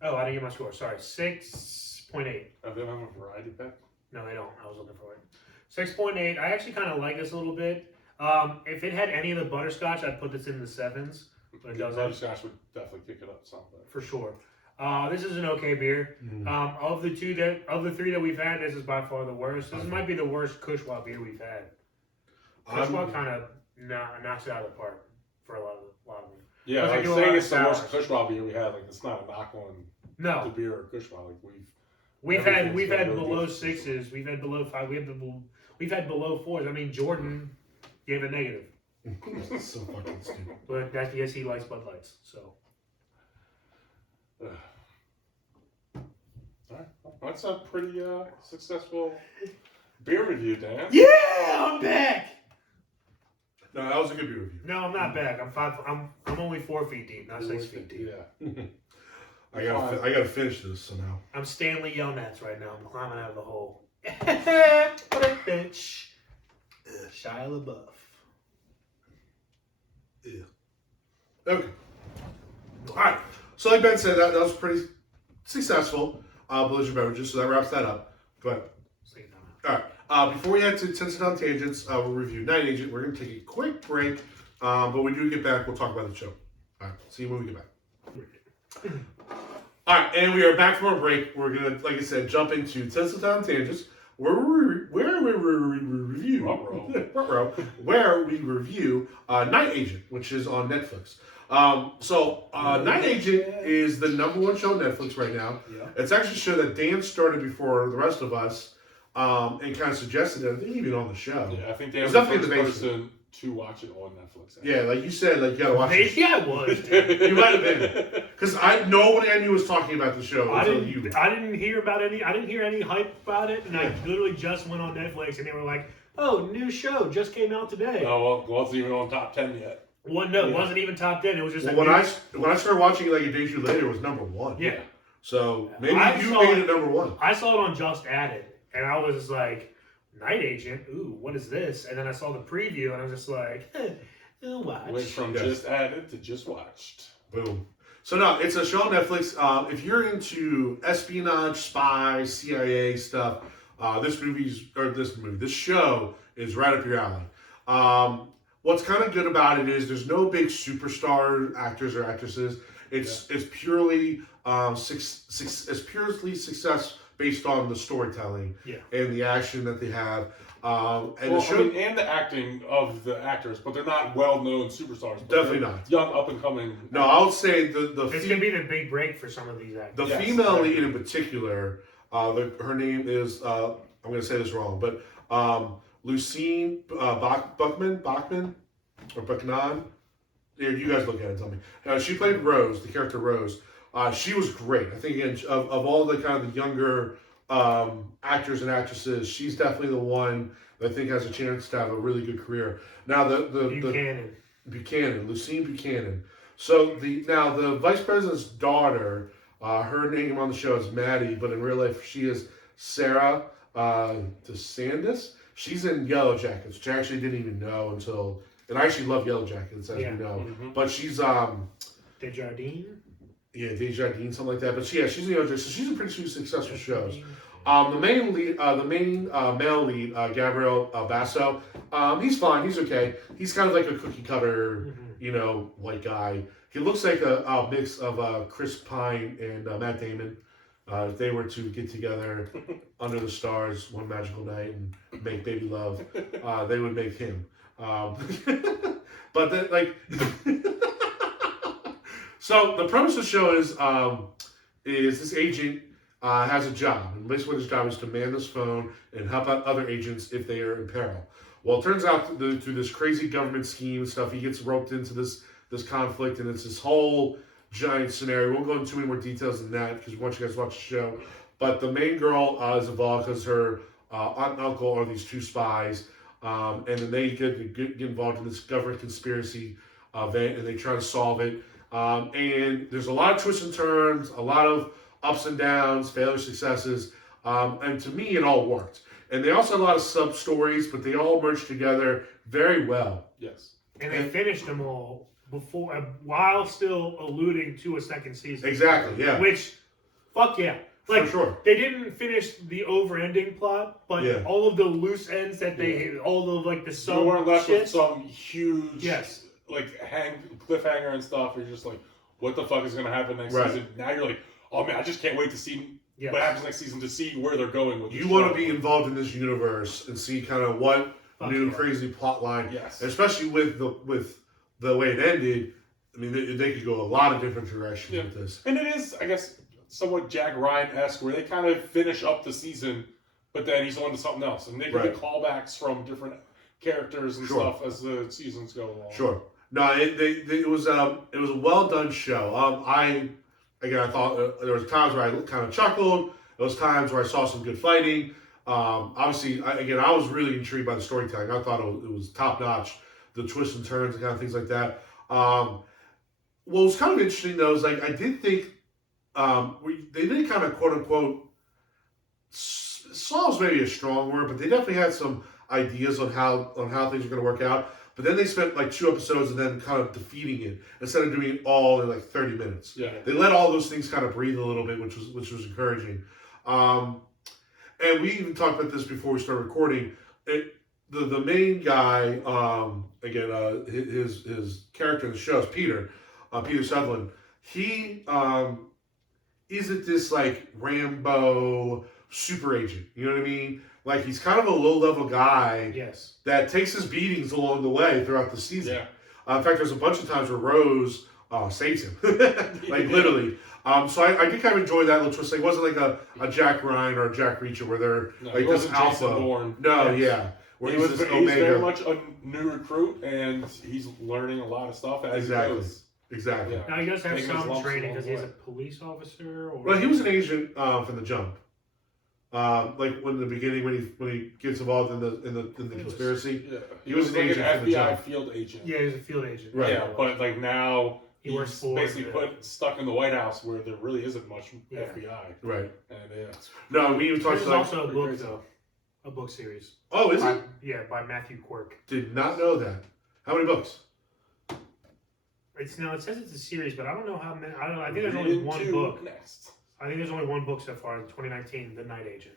Oh, I didn't get my score. Sorry, 6.8. Oh, they don't have a variety pack? No, they don't. I was looking for it. 6.8. I actually kind of like this a little bit. If it had any of the butterscotch, I'd put this in the 7s, but it doesn't. Butterscotch would definitely kick it up something. For sure. This is an okay beer. Of the three that we've had, this is by far the worst. This might be the worst Cushwa beer we've had. Cushwa kind of knocks it out of the park for a lot of them. Yeah, like saying it's the worst Cushwa beer we had, like it's not a knock on the beer or Cushwa. Like we've had below 6s, we've had below 5, we've had below 4s. I mean, Jordan gave a negative. That's so fucking stupid. But that's because he likes Bud Lights. So. Alright, well, that's a pretty successful beer review, Dan. Yeah, I'm back. No, that was a good beer review. No, I'm not back. I'm only 4 feet deep, not 6 feet deep. Yeah. I gotta finish this somehow. I'm Stanley Yelnats right now. I'm climbing out of the hole. What a bitch. Shia LaBeouf. Yeah. Okay. All right. So like Ben said, that was pretty successful. Belligerent Beverages. So that wraps that up. Go ahead. All right. Before we head to Tinsel Town Tangents, we'll review Night Agent. We're going to take a quick break. But when we do get back, we'll talk about the show. All right. See you when we get back. All right. And we are back from our break. We're going to, like I said, jump into Tinsel Town Tangents, where we review Night Agent, which is on Netflix. Night Agent is the #1 show on Netflix right now. Yeah. It's actually a show that Dan started before the rest of us, and kind of suggested it. I think even on the show. Yeah, I think Dan was definitely the the first person to watch it on Netflix. Yeah, like you said, like you gotta watch it. Maybe I was. You might have been, because nobody I knew was talking about the show until you. I didn't hear any hype about it, and I literally just went on Netflix, and they were like, "Oh, new show just came out today." Oh, well, it wasn't even on top 10 yet. Well, no, it wasn't even top 10. It was just when I started watching it like a day or two later, it was #1. Yeah. So maybe you made it #1. I saw it on Just Added, and I was like, Night Agent? Ooh, what is this? And then I saw the preview, and I was just like, I'll watch. Went from just added to just watched. Boom. So no, it's a show on Netflix. If you're into espionage, spy, CIA stuff, this show is right up your alley. What's kind of good about it is there's no big superstar actors or actresses. It's purely success based on the storytelling and the action that they have. And the acting of the actors, but they're not well-known superstars. Definitely not. Young, up-and-coming. No, I would say it's going to be the big break for some of these actors. The female lead in particular, her name is, I'm going to say this wrong, but Lucine Bachman, or Bucknan. Yeah, you guys look at it and tell me. She played Rose, the character Rose. She was great. I think again, of all the kind of the younger actors and actresses, she's definitely the one that I think has a chance to have a really good career. Now Buchanan, Lucine Buchanan. So the vice president's daughter, her name on the show is Maddie, but in real life she is Sarah DeSantis. She's in Yellow Jackets, which I actually didn't even know until, and I actually love Yellow Jackets, as you know. Mm-hmm. But she's Desjardins? Yeah, Desjardins, something like that. But she's in Yellow Jackets, so she's in pretty successful shows. The main male lead, Gabriel Basso, he's fine, he's okay. He's kind of like a cookie cutter, white guy. He looks like a mix of Chris Pine and Matt Damon. If they were to get together under the stars one magical night and make baby love, they would make him. But then, like, so the premise of the show is this agent has a job, and basically his job is to man this phone and help out other agents if they are in peril. Well, it turns out through this crazy government scheme and stuff, he gets roped into this conflict, and it's this whole giant scenario. We won't go into too many more details than that because we want you guys to watch the show. But the main girl is involved because her aunt and uncle are these two spies, and then they get involved in this government conspiracy event, and they try to solve it. And there's a lot of twists and turns, a lot of ups and downs, failures, successes, and to me, it all worked. And they also had a lot of sub stories, but they all merged together very well. Yes. And they finished them all while still alluding to a second season. Exactly, yeah. Which, fuck yeah. Like, for sure. They didn't finish the over-ending plot, but all of the loose ends that all of, like, the sub You weren't left shit. with some huge, like, cliffhanger and stuff. You're just like, what the fuck is going to happen next season? Now you're like, oh man, I just can't wait to see what happens next season, to see where they're going with it. You want to be involved in this universe and see kind of what new crazy plot line. Yes. Especially with the way it ended. I mean, they could go a lot of different directions with this. And it is, I guess, somewhat Jack Ryan-esque, where they kind of finish up the season, but then he's on to something else. And they get callbacks from different characters and stuff as the seasons go along. Sure. No, it was a well done show. I thought there was times where I kind of chuckled. There was times where I saw some good fighting. Obviously, I was really intrigued by the storytelling. I thought it was top notch. The twists and turns and kind of things like that. What was kind of interesting though is, like, I did think they did kind of quote unquote solve is maybe a strong word, but they definitely had some ideas on how things are going to work out. But then they spent like 2 episodes and then kind of defeating it instead of doing it all in like 30 minutes. Yeah. They let all those things kind of breathe a little bit, which was encouraging. And we even talked about this before we started recording. The main guy, his character in the show is Peter Sutherland. He isn't this like Rambo super agent. You know what I mean? Like, he's kind of a low-level guy that takes his beatings along the way throughout the season. Yeah. In fact, there's a bunch of times where Rose saves him. Like, literally. So I did kind of enjoy that little twist. It wasn't like a Jack Ryan or a Jack Reacher where they're like this alpha. Bourne. No, where he's very much a new recruit, and he's learning a lot of stuff as he goes. Exactly. Now, he does have some training because he's a police officer? Well, he was an agent from the jump. Like when in the beginning when he gets involved in the conspiracy, he was an agent, FBI field agent. Yeah, he was a field agent. Right. Yeah, but like now he's basically stuck in the White House where there really isn't much FBI. Right. And no, we even talked about. There's also a book though, a book series. Oh, is it? Yeah, by Matthew Quirk. Did not know that. How many books? It says it's a series, but I don't know how many. I don't know. I think there's only one book. I think there's only one book so far in 2019, The Night Agent.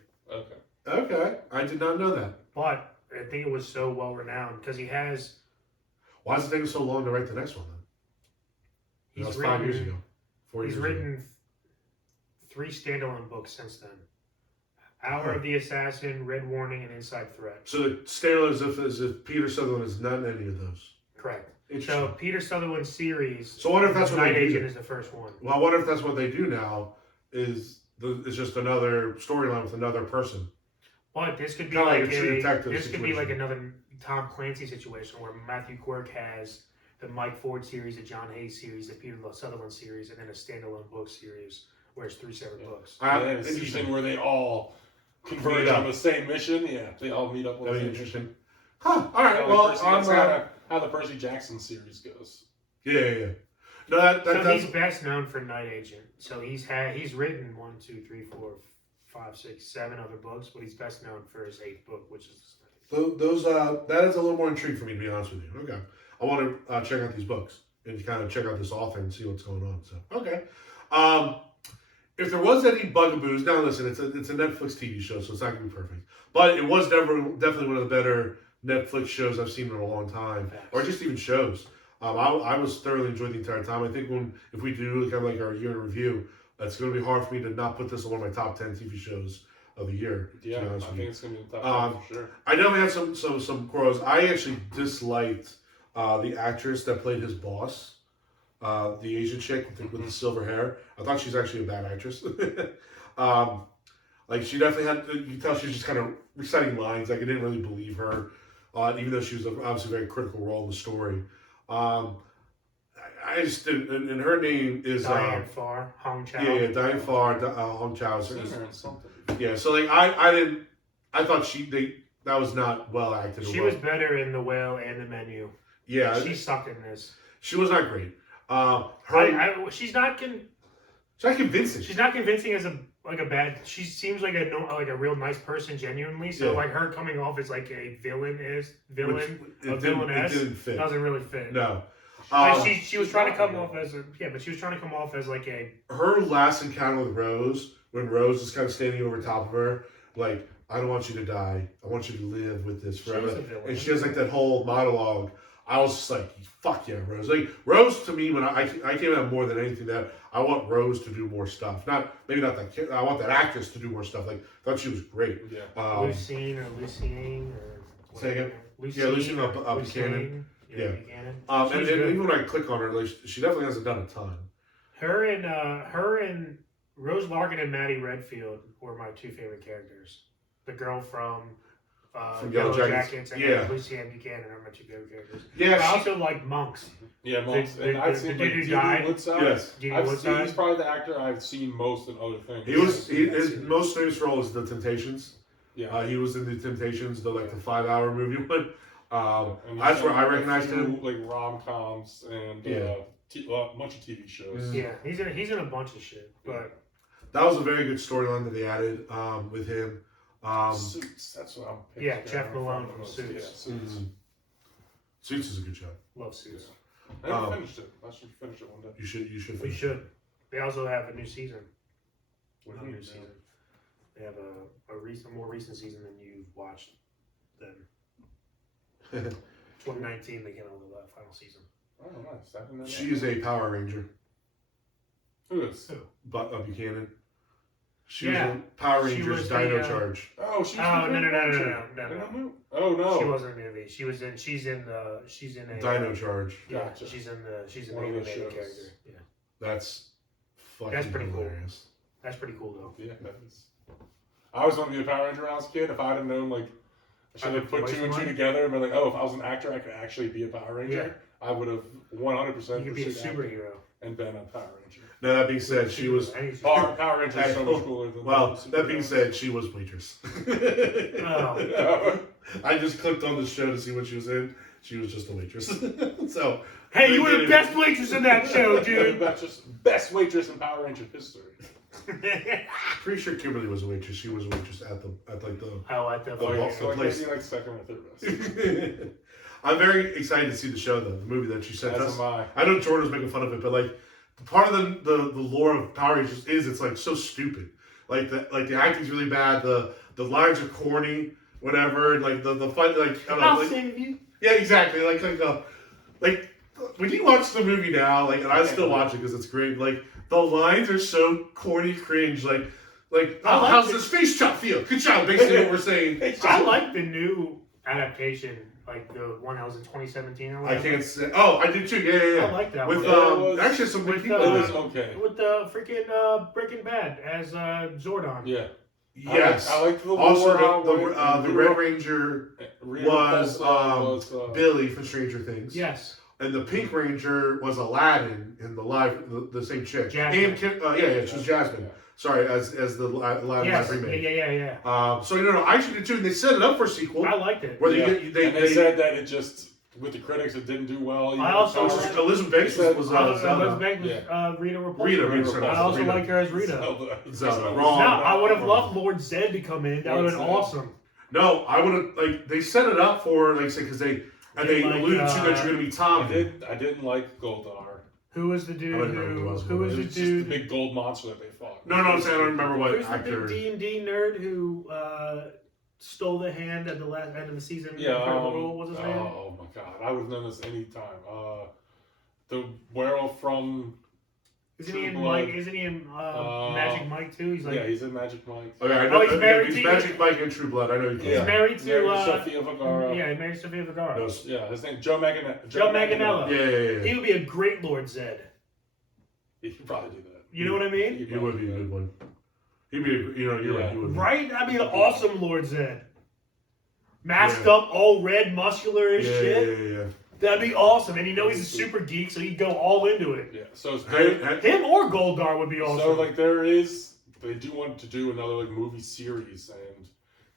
Okay. I did not know that. But I think it was so well renowned because he has. Why is it taking so long to write the next one then? That was 5 years ago. 4 years ago. He's written 3 standalone books since then. Hour of the Assassin, Red Warning, and Inside Threat. So the standalone is if Peter Sutherland is not in any of those. Correct. So Peter Sutherland's series. So I wonder if that's what Night they Agent do. is the first one. Well, I wonder if that's what they do now. Is just another storyline with another person. But this could be like another Tom Clancy situation where Matthew Quirk has the Mike Ford series, the John Hayes series, the Peter Sutherland series, and then a standalone book series where it's 3 separate books. A season where they all converge on the same mission. Yeah, they all meet up on the same mission. Huh. All right. Well, that's how the Percy Jackson series goes. Yeah. No, he's best known for Night Agent. So he's written 1, 2, 3, 4, 5, 6, 7 other books, but he's best known for his 8th book, which is that is a little more intriguing for me, to be honest with you. Okay, I want to check out these books and kind of check out this author and see what's going on. So okay, if there was any bugaboos, now listen, it's a Netflix TV show, so it's not gonna be perfect, but it was definitely one of the better Netflix shows I've seen in a long time, or just even shows. I was thoroughly enjoying the entire time. I think if we do kind of like our year in review, it's going to be hard for me to not put this on one of my top 10 TV shows of the year. Yeah, to be honest I with think you. it's going to be the top 10 for sure. I definitely had some quarrels. I actually disliked the actress that played his boss, the Asian chick with the silver hair. I thought she's actually a bad actress. Like she definitely had, you can tell she was just kind of reciting lines. Like I didn't really believe her, even though she was obviously a very critical role in the story. I just didn't, and her name is Diane Farr, Hong Chow. Yeah, Diane Farr, Hong Chow. I've seen her in something. Yeah, so like I thought that was not well acted. She was better in The Whale and The Menu. Yeah, She sucked in this. she was not great. She's not convincing. She's not convincing as a bad. She seems like a real nice person, genuinely. So Yeah. like her coming off as like a villainess, It didn't fit. doesn't really fit. No. Like she was trying to come off as but she was trying to come off as like a. Her last encounter with Rose, when Rose is kind of standing over top of her, like, I don't want you to die. I want you to live with this forever. She's a villain. And she has like that whole monologue. I was just like, fuck yeah, Rose. Like Rose to me, when I came out more than anything that I want Rose to do more stuff. Maybe not that kid. I want that actress to do more stuff. Like I thought she was great. Yeah. Lucine or Lucine or. Say again? Lucine, Lucine Buchanan. Yeah. Buchanan. And even when I click on her, like, she definitely hasn't done a ton. Her and Rose Larkin and Maddie Redfield were my two favorite characters. The girl from Yellow Jackets and Lucien Buchanan are my two favorite characters. Yeah, I also like Monks. Yeah, Monks. And I've seen like dude who died. Woodside. Yes. He's probably the actor I've seen most in other things. His most famous role is The Temptations. Yeah. He was in The Temptations, the 5-hour movie one. And That's where I a recognized few, him. like rom-coms and a bunch of TV shows. Yeah, he's in a bunch of shit. But that was a very good storyline that they added with him. Suits. That's what I'm picking. Yeah, Jeff Malone from Suits. Yeah, Suits. Mm-hmm. Suits is a good show. Love Suits. I never finished it. I should finish it one day. You should. We finish should. They also have a new season. What do you mean? They have a more recent season than you've watched. Than it. 2019, they came out with the final season. Oh, nice. I didn't know that. She is a Power Ranger. Who is? But Buchanan. She Yeah. was in Power She Rangers was Dino the, Charge. Oh, she's. No. Oh no. She wasn't in the movie. She's in a Dino Charge. Yeah, Gotcha. she's an One of the animated shows. character. Yeah, That's fucking That's pretty cool. hilarious. that's pretty cool though. Yeah, that is. I always wanted to be a Power Ranger when I was a kid. If I'd have known, like, I should have put two and two together and been like, oh, if I was an actor, I could actually be a Power Ranger. I would have 100%. You could be a superhero. And been a Power Ranger. Now that being said, she was. Power Ranger is so much cooler than. Well, that being said, she was waitress. Oh. I just clicked on the show to see what she was in. She was just a waitress. So. Hey, you were the best waitress in that show, dude. That's just best waitress in Power Ranger history. Pretty sure Kimberly was a waitress. She was a waitress at the Oh, at the So like place. maybe like second or third best. I'm very excited to see the show, though. The movie that she sent As us. am I. I know Jordan was making fun of it, but like part of the lore of Power Rangers is it's like so stupid. Like the acting's really bad. The lines are corny, whatever. And like the fight, like I don't know. I'll Like, save you. yeah, exactly. Like when you watch the movie now, like, and I still watch it because it's great. Like the lines are so corny, cringe. Like how's this face chop feel? Good job. Basically, what we're saying. I like the new adaptation, like the one that was in 2017 or I whatever. can't say. Oh, I did too. Yeah. I like that With one. actually some good with, people. It in was it. okay. With the freaking Breaking Bad as Zordon. Yeah. Yes. I like the Also, lore, the Red Ranger was Billy from Stranger Things. Yes. And the Pink Ranger was Aladdin in the same chick. Jasmine. And she was Jasmine. Yeah. Sorry, as the Aladdin Yes. remake. Yeah. So I actually did too. And they set it up for a sequel. I liked it. Where And they said that it just with the critics it didn't do well. I also Elizabeth Banks was Elizabeth Banks was Rita Repulsa. Rita. I also like her as Rita. Zelda. Wrong. Now, I would have loved Lord Zed to come in. That would have been awesome. No, I would have they set it up for because they alluded to that you're gonna be Tom. I didn't like Goldar. Who was the dude who was the Just dude? the big gold monster that they fought. No, I'm saying I don't remember what Who's actor. the big D&D nerd who stole the hand at the last end of the season? Yeah. What was his name? Oh my god, I would have known this any time. the werewolf from. Isn't he in Magic Mike too? He's like he's in Magic Mike. Okay, I know, he's married he's to Magic Mike in True Blood. I know he's married to Sofia Vergara. Yeah, he's married to Sofia Vergara. No, Yeah, his name Joe Manganiello. Joe Manganiello. Yeah. He would be a great Lord Zed. He could probably do that. You know what I mean? He would be a good one. He'd be, you're right. He would be. Right? That'd be an awesome Lord Zed. Masked up, all red, muscular as shit. Yeah. That'd be awesome. And he's a super geek, so he'd go all into it. Yeah. So him or Goldar would be awesome. So like they do want to do another like movie series, and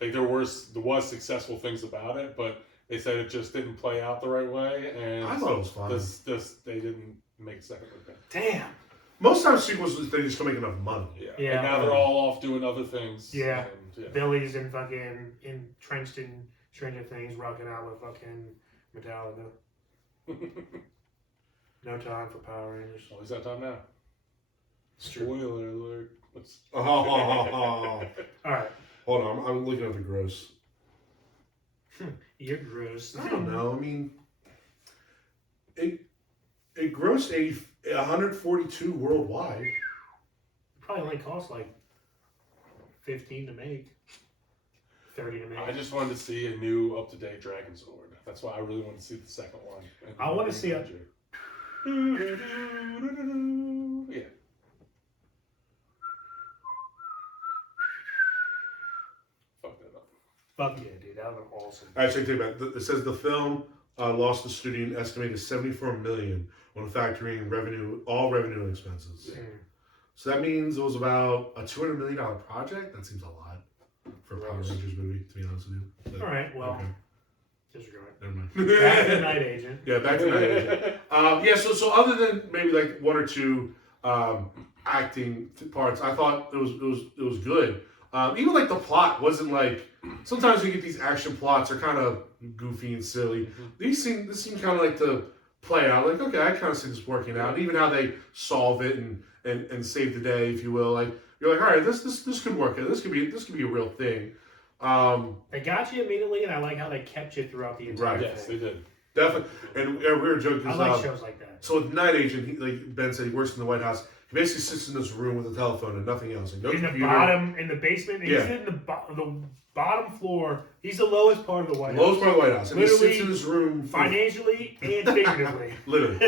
like there was successful things about it, but they said it just didn't play out the right way, and I thought it was fine. This they didn't make a second look at. Damn. Most times sequels they just don't make enough money. Yeah. And now they're all off doing other things. Yeah. And, Billy's entrenched in Stranger Things, rocking out with fucking Metallica. No time for Power Rangers. Oh, is that time now? It's true. Spoiler alert. All right. Hold on, I'm looking at the gross. You're gross. I don't know. I mean, it grossed 142 worldwide. Probably only cost like 15 to make. 30 to make. I just wanted to see a new up-to-date Dragon Sword. That's why I really want to see the second one. I want to see a... Yeah. Fuck that up. Fuck yeah, dude. That was awesome. Actually, take that. It says the film lost the studio an estimated $74 million when factoring all revenue and expenses. Mm. So that means it was about a $200 million project. That seems a lot for a Power Rangers movie, to be honest with you. But, all right, well, okay. disregard. Never mind. Back to Night Agent. Yeah, back to Night Agent. So other than maybe like one or two acting parts, I thought it was good. Even like the plot wasn't like. Sometimes you get these action plots are kind of goofy and silly. This seemed kind of like to play out. Like, okay, I kind of see this working out. And even how they solve it and save the day, if you will. Like you're like, all right, this could work. This could be a real thing. They got you immediately, and I like how they kept you throughout the entire thing. Yes, they did. Definitely. And we were joking. I like shows like that. So with Night Agent, like Ben said, he works in the White House. He basically sits in this room with a telephone and nothing else. Like no in computer. In the basement. He's in the bottom floor. He's the lowest part of the White House. Lowest part of the White House. And literally, he sits in this room. Financially and figuratively. Literally.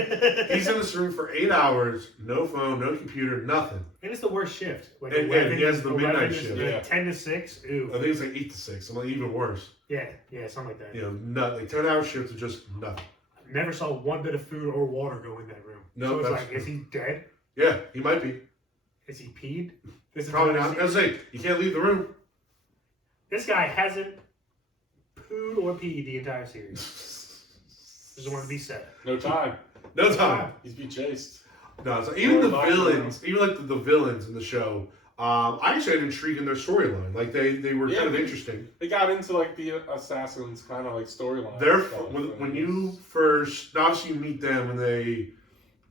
He's in this room for 8 hours, no phone, no computer, nothing. And it's the worst shift. Like and 11, he has the midnight shift. Like 10 to 6. Ooh. I think it's like 8 to 6. I'm like, even worse. Yeah, something like that. You know, nothing. Like 10-hour shift is just nothing. Never saw one bit of food or water go in that room. No, so it's like, is he dead? Yeah, he might be. Is he peed? Probably not. I was like, you can't leave the room. This guy hasn't pooed or peed the entire series. Just want to be said. No time. No time. He's being chased. No, it's like, even the villains, even like the villains in the show, I actually had intrigue in their storyline. Like they were kind of interesting. They got into like the assassins kind of like storyline. When you first, obviously you meet them when they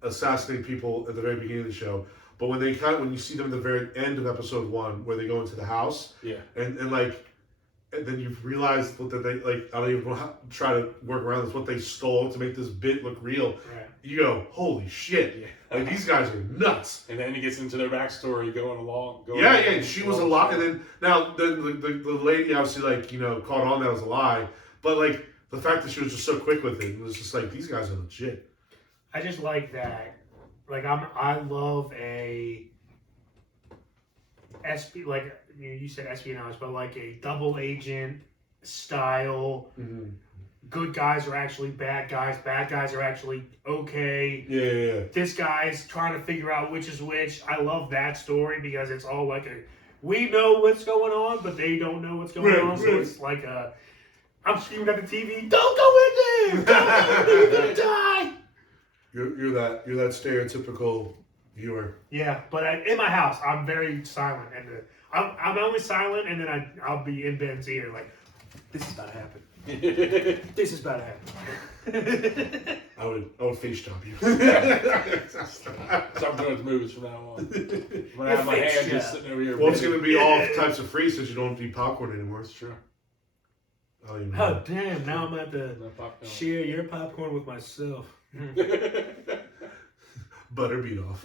assassinate people at the very beginning of the show. But when you see them at the very end of episode 1, where they go into the house, and then you realize that they like, I don't even know how try to work around this. What they stole to make this bit look real. Right. You go, holy shit! Yeah. Like these guys are nuts. And then he gets into their backstory going along. She was a lot, and then now the lady obviously caught on that was a lie, but like the fact that she was just so quick with it was just like these guys are legit. I just like that. Like I love a like you said espionage, but like a double agent style. Mm-hmm. Good guys are actually bad guys. Bad guys are actually okay. Yeah. This guy's trying to figure out which is which. I love that story because it's all like we know what's going on, but they don't know what's going on. So it's like I'm screaming at the TV. Don't go in there! Don't go in there! You're gonna die! You're that stereotypical viewer. Yeah, but in my house, I'm very silent, and I'm only silent, and then I'll be in Ben's ear like, this is about to happen. This is about to happen. I would face chomp you. So I'm going to movies from now on. When I have my hand just sitting over here. Well, it's going to be all types of free since you don't eat popcorn anymore. It's true. Oh damn! Now I'm at to share your popcorn with myself. butter beat off.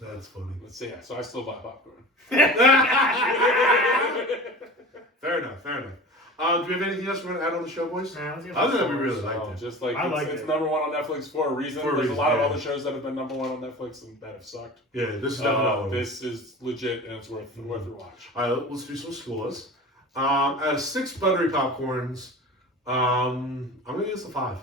That's funny. Let's see. So I still buy popcorn. Fair enough. Do we have anything else we want to add on the show, boys? Other than we really liked it. Just like I liked it's it. number one on Netflix for a reason. There's a lot of other shows that have been number one on Netflix and that have sucked. Yeah, this is definitely this is legit and it's worth your watch. All right, let's do some scores. Out of 6 buttery popcorns, I'm gonna give this a 5.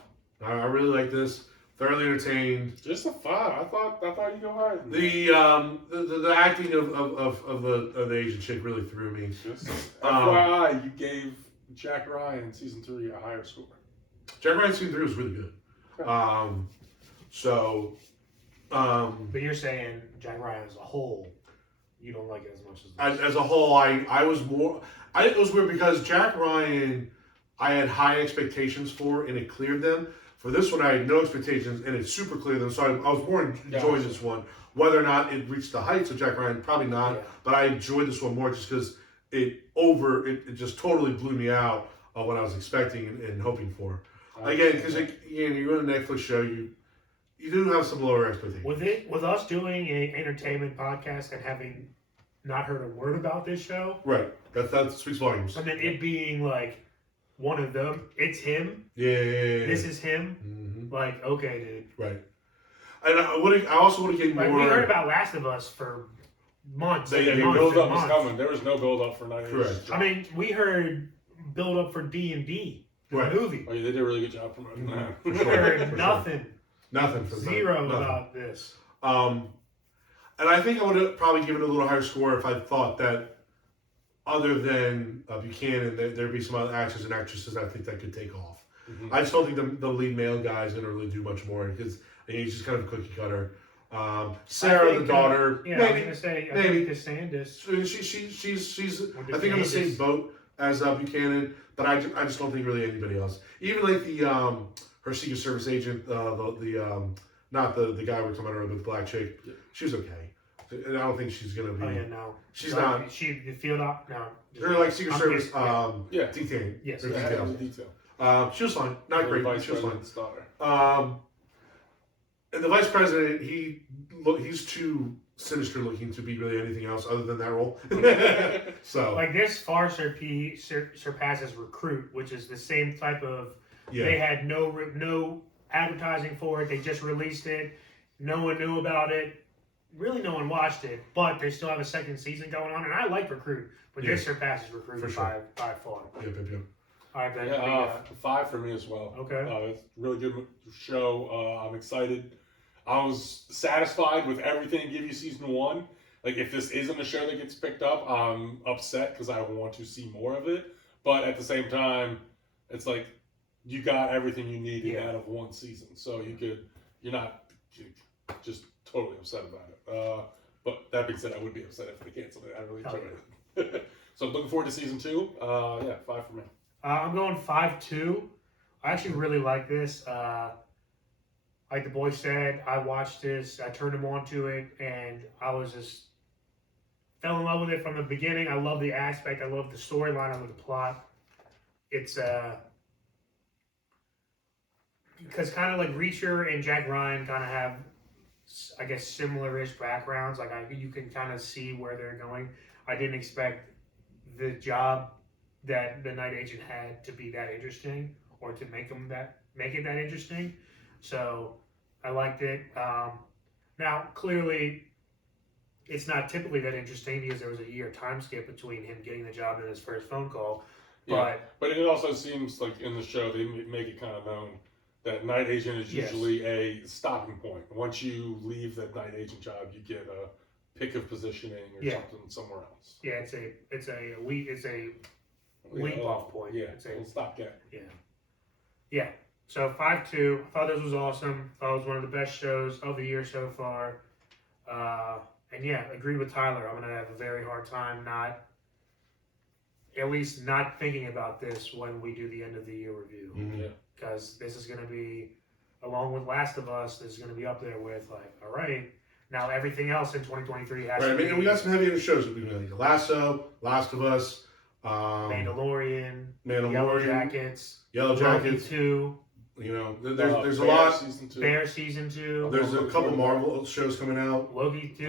I really like this. Thoroughly entertained. Just a 5. I thought you go higher than The acting of the Asian chick really threw me. Just FYI, you gave Jack Ryan season 3 a higher score. Jack Ryan season 3 was really good. But you're saying Jack Ryan as a whole, you don't like it as much as this. As a whole, I was more. It was weird because Jack Ryan, I had high expectations for, and it cleared them. For this one, I had no expectations, and it super cleared them. So I was more enjoying this one. Whether or not it reached the heights of Jack Ryan, probably not. Yeah. But I enjoyed this one more just because it just totally blew me out of what I was expecting and hoping for. Again, because you're on a Netflix show, you do have some lower expectations. With us doing an entertainment podcast and having not heard a word about this show, right? That speaks volumes. And then it being like one of them, it's him. Yeah. This is him. Mm-hmm. Like, okay, dude. Right. And I also would have getting more. We heard about Last of Us for months. The build-up was coming. There was no build-up for 9 years. Correct. I mean, we heard build-up for D&D, the movie. Oh, yeah, they did a really good job promoting that. We heard nothing. Nothing. Zero about this. And I think I would have probably given it a little higher score if I thought that other than Buchanan, there'd be some other actors and actresses I think that could take off. Mm-hmm. I just don't think the lead male guy is going to really do much more because he's just kind of a cookie cutter. Sarah, the daughter, maybe. I was going to say, maybe. Cassandra. She's I think on the same boat as Buchanan, but I just don't think really anybody else. Even like her Secret Service agent, not the guy we're talking about, but the black chick, she was okay. And I don't think she's gonna be. Oh yeah, no. She's not. She the field op. No. Her like Secret Service. Detained. Yes. Detail. She was fine. Not great. She was fine. Daughter. And the vice president, he's too sinister looking to be really anything else other than that role. So like this far surpasses Recruit, which is the same type of. Yeah. They had no advertising for it. They just released it. No one knew about it. Really, no one watched it, but they still have a second season going on, and I like Recruit, but this surpasses Recruit by far. Yep. All right, Ben. 5 for me as well. Okay. It's a really good show. I'm excited. I was satisfied with everything to give you season 1. Like, if this isn't a show that gets picked up, I'm upset because I want to see more of it. But at the same time, it's like you got everything you needed out of one season, so you're not just totally upset about it. But that being said, I would be upset if they canceled it. I really enjoyed it. So I'm looking forward to season 2. 5 for me. I'm going 5-2. I actually really like this. Like the boy said, I watched this, I turned him on to it, and I was just fell in love with it from the beginning. I love the aspect, I love the storyline, I love the plot. It's because kind of like Reacher and Jack Ryan kind of have, I guess, similar-ish backgrounds. Like you can kind of see where they're going. I didn't expect the job that the night agent had to be that interesting, or to make it that interesting. So I liked it. Now clearly, it's not typically that interesting because there was a year time skip between him getting the job and his first phone call. But it also seems like in the show they make it kind of known that night agent is usually a stopping point. Once you leave that night agent job, you get a pick of positioning or something somewhere else. Yeah, it's a leap off point. Yeah, it's a stopgap. Yeah. So 5-2. I thought this was awesome. I thought it was one of the best shows of the year so far. And agreed with Tyler. I'm gonna have a very hard time not thinking about this when we do the end of the year review. Mm-hmm. Because this is going to be, along with Last of Us, this is going to be up there with, like, all right, now everything else in 2023 has to be... And we got some heavier shows. We've been like Lasso, Last of Us, Mandalorian, Yellow Jackets, Loki 2, You know, there's a Bear lot. Season 2. Bear season 2. There's a couple Marvel shows coming out. Loki 2.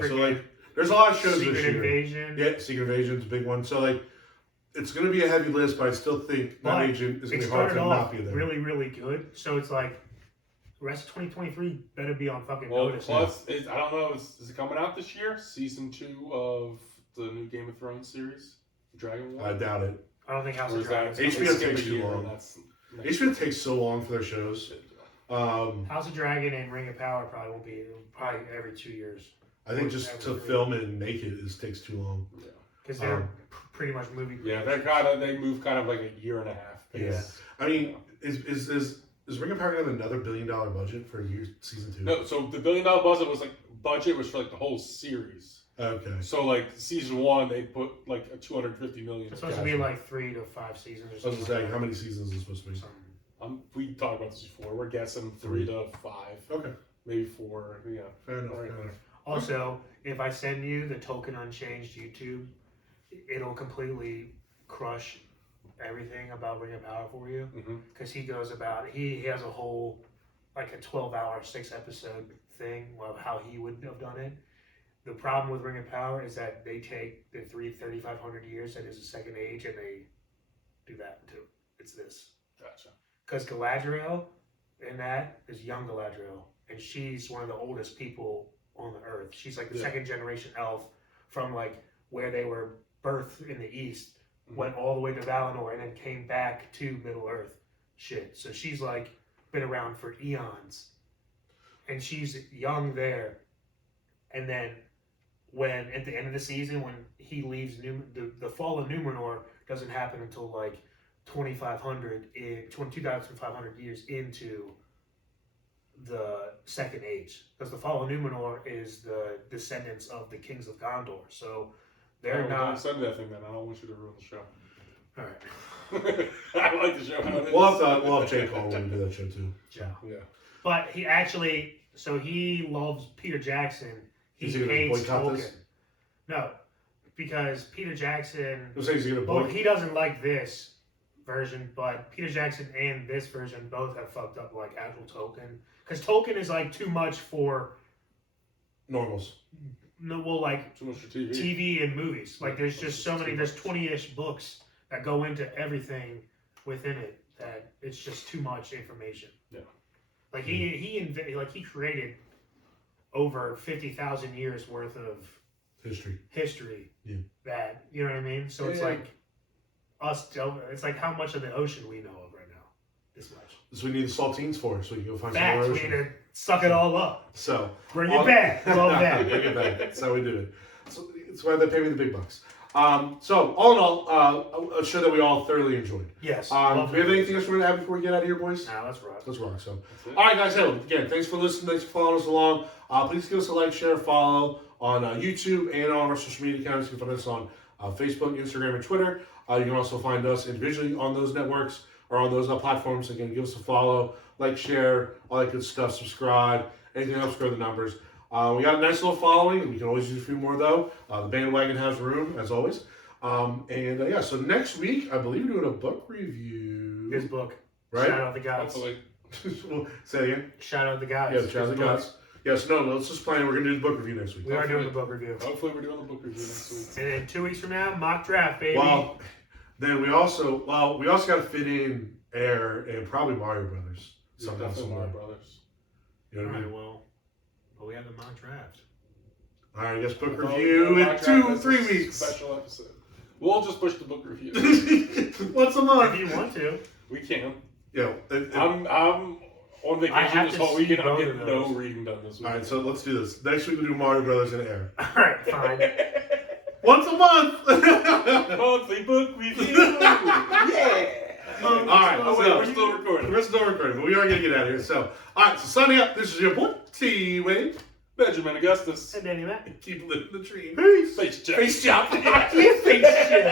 Yeah, so like, there's a lot of shows Secret this year. Invasion. Yeah, Secret Invasion's a big one. So like, it's going to be a heavy list, but I still think that agent is going to be hard to not be there. Really, really good. So it's like, the rest of 2023 better be on fucking Well, notice. plus, I don't know, is it coming out this year? Season 2 of the new Game of Thrones series? Dragon War? I doubt it. I don't think House Or of is that Dragons. HBO skip takes a too year, long. that's HBO takes so long for their shows. House of Dragon and Ring of Power probably won't be every 2 years. I think just to film it and make it takes too long. Because they're pretty much movie. Yeah, they move kind of like a year and a half. Yeah. I mean, is Ring of Power gonna have another $1 billion budget for season 2? No, so the $1 billion budget was for like the whole series. Okay. So like season 1, they put like a $250 million. It's supposed to be like 3 to 5 seasons. Or I was something just saying, like how many seasons is it supposed to be? We talked about this before. We're guessing 3 to 5. Okay. Maybe 4. Yeah. Fair enough. Right. Fair enough. Also, if I send you the Token Unchanged YouTube, it'll completely crush everything about Ring of Power for you. Because he goes about, he has a whole, like a 12-hour, 6-episode thing of how he would have done it. The problem with Ring of Power is that they take the 3,500 years that is the second age and they do that too. It's this. Gotcha. Because Galadriel in that is young Galadriel, and she's one of the oldest people on the earth. She's like the second generation elf from like where they were birthed in the east, went all the way to Valinor, and then came back to Middle Earth. Shit. So she's like been around for eons, and she's young there. And then when at the end of the season, when he leaves, the fall of Numenor doesn't happen until like 2,500 years into the second age, because the fall of Numenor is the descendants of the kings of Gondor. So they're not. Don't send that thing then. I don't want you to ruin the show. All right. I like the show. We'll have Jake on when we do that show too. Yeah. But he actually, so he loves Peter Jackson. He Is he gonna hates boycott Tolkien. this? No, because Peter Jackson. You're saying he's gonna Well, boycott? he doesn't like this version, but Peter Jackson and this version both have fucked up like actual Tolkien. Because Tolkien is like too much for Normals. no, well, like Too much for TV. TV and movies. Like there's just so many. There's 20-ish books that go into everything within it that it's just too much information. Yeah. Like he created over 50,000 years worth of history. Yeah. That, you know what I mean? So it's like it's like how much of the ocean we know of right now. This much. So we need the saltines for, so we can go find some Facts. more We need ocean. to suck it all up. So Bring it back. Love that. Bring it back. That's how we do it. So that's why they pay me the big bucks. So all in all, a show that we all thoroughly enjoyed. Yes. Do we have anything else we're gonna have before we get out of here, boys? Nah, let's rock. Let's rock. So, all right, guys. Hey, again, thanks for listening. Thanks for following us along. Please give us a like, share, follow on YouTube and on our social media accounts. You can find us on Facebook, Instagram, and Twitter. You can also find us individually on those networks or on those platforms. Again, give us a follow, like, share, all that good stuff. Subscribe. Anything else, grow the numbers. We got a nice little following. We can always use a few more, though. The bandwagon has room, as always. So next week, I believe we're doing a book review. His book. Right? Shout out the guys. Hopefully. Say it again. Shout out the guys. Yeah, shout out the guys. Yes, no, let's just plan. We're going to do the book review next week. We are doing the book review. Hopefully we're doing the book review next week. And then 2 weeks from now, mock draft, baby. Well, then we also got to fit in Air and probably Mario Brothers. Somehow, Definitely somewhere. Mario Brothers. You know what I mean? well, we have the mock draft. All right, I guess book Well, review mock in draft 2-3 is a weeks. Special episode. We'll just push the book review. Once a month. If you want to. We can. Yeah. I'm on I vacation have this to whole see weekend. I'm both getting of no those. reading done this week. All right, so let's do this. Next week we'll do Mario Brothers and Air. All right, fine. Once a month. Monthly book review. Yeah. All right. Oh wait, so- we're still recording. We're still recording, but we are going to get out of here. So, all right, so signing up. This is your boy, T.Wade. Benjamin Augustus. And DannyMatt. Keep living the dream. Face check. Face job. Face shit.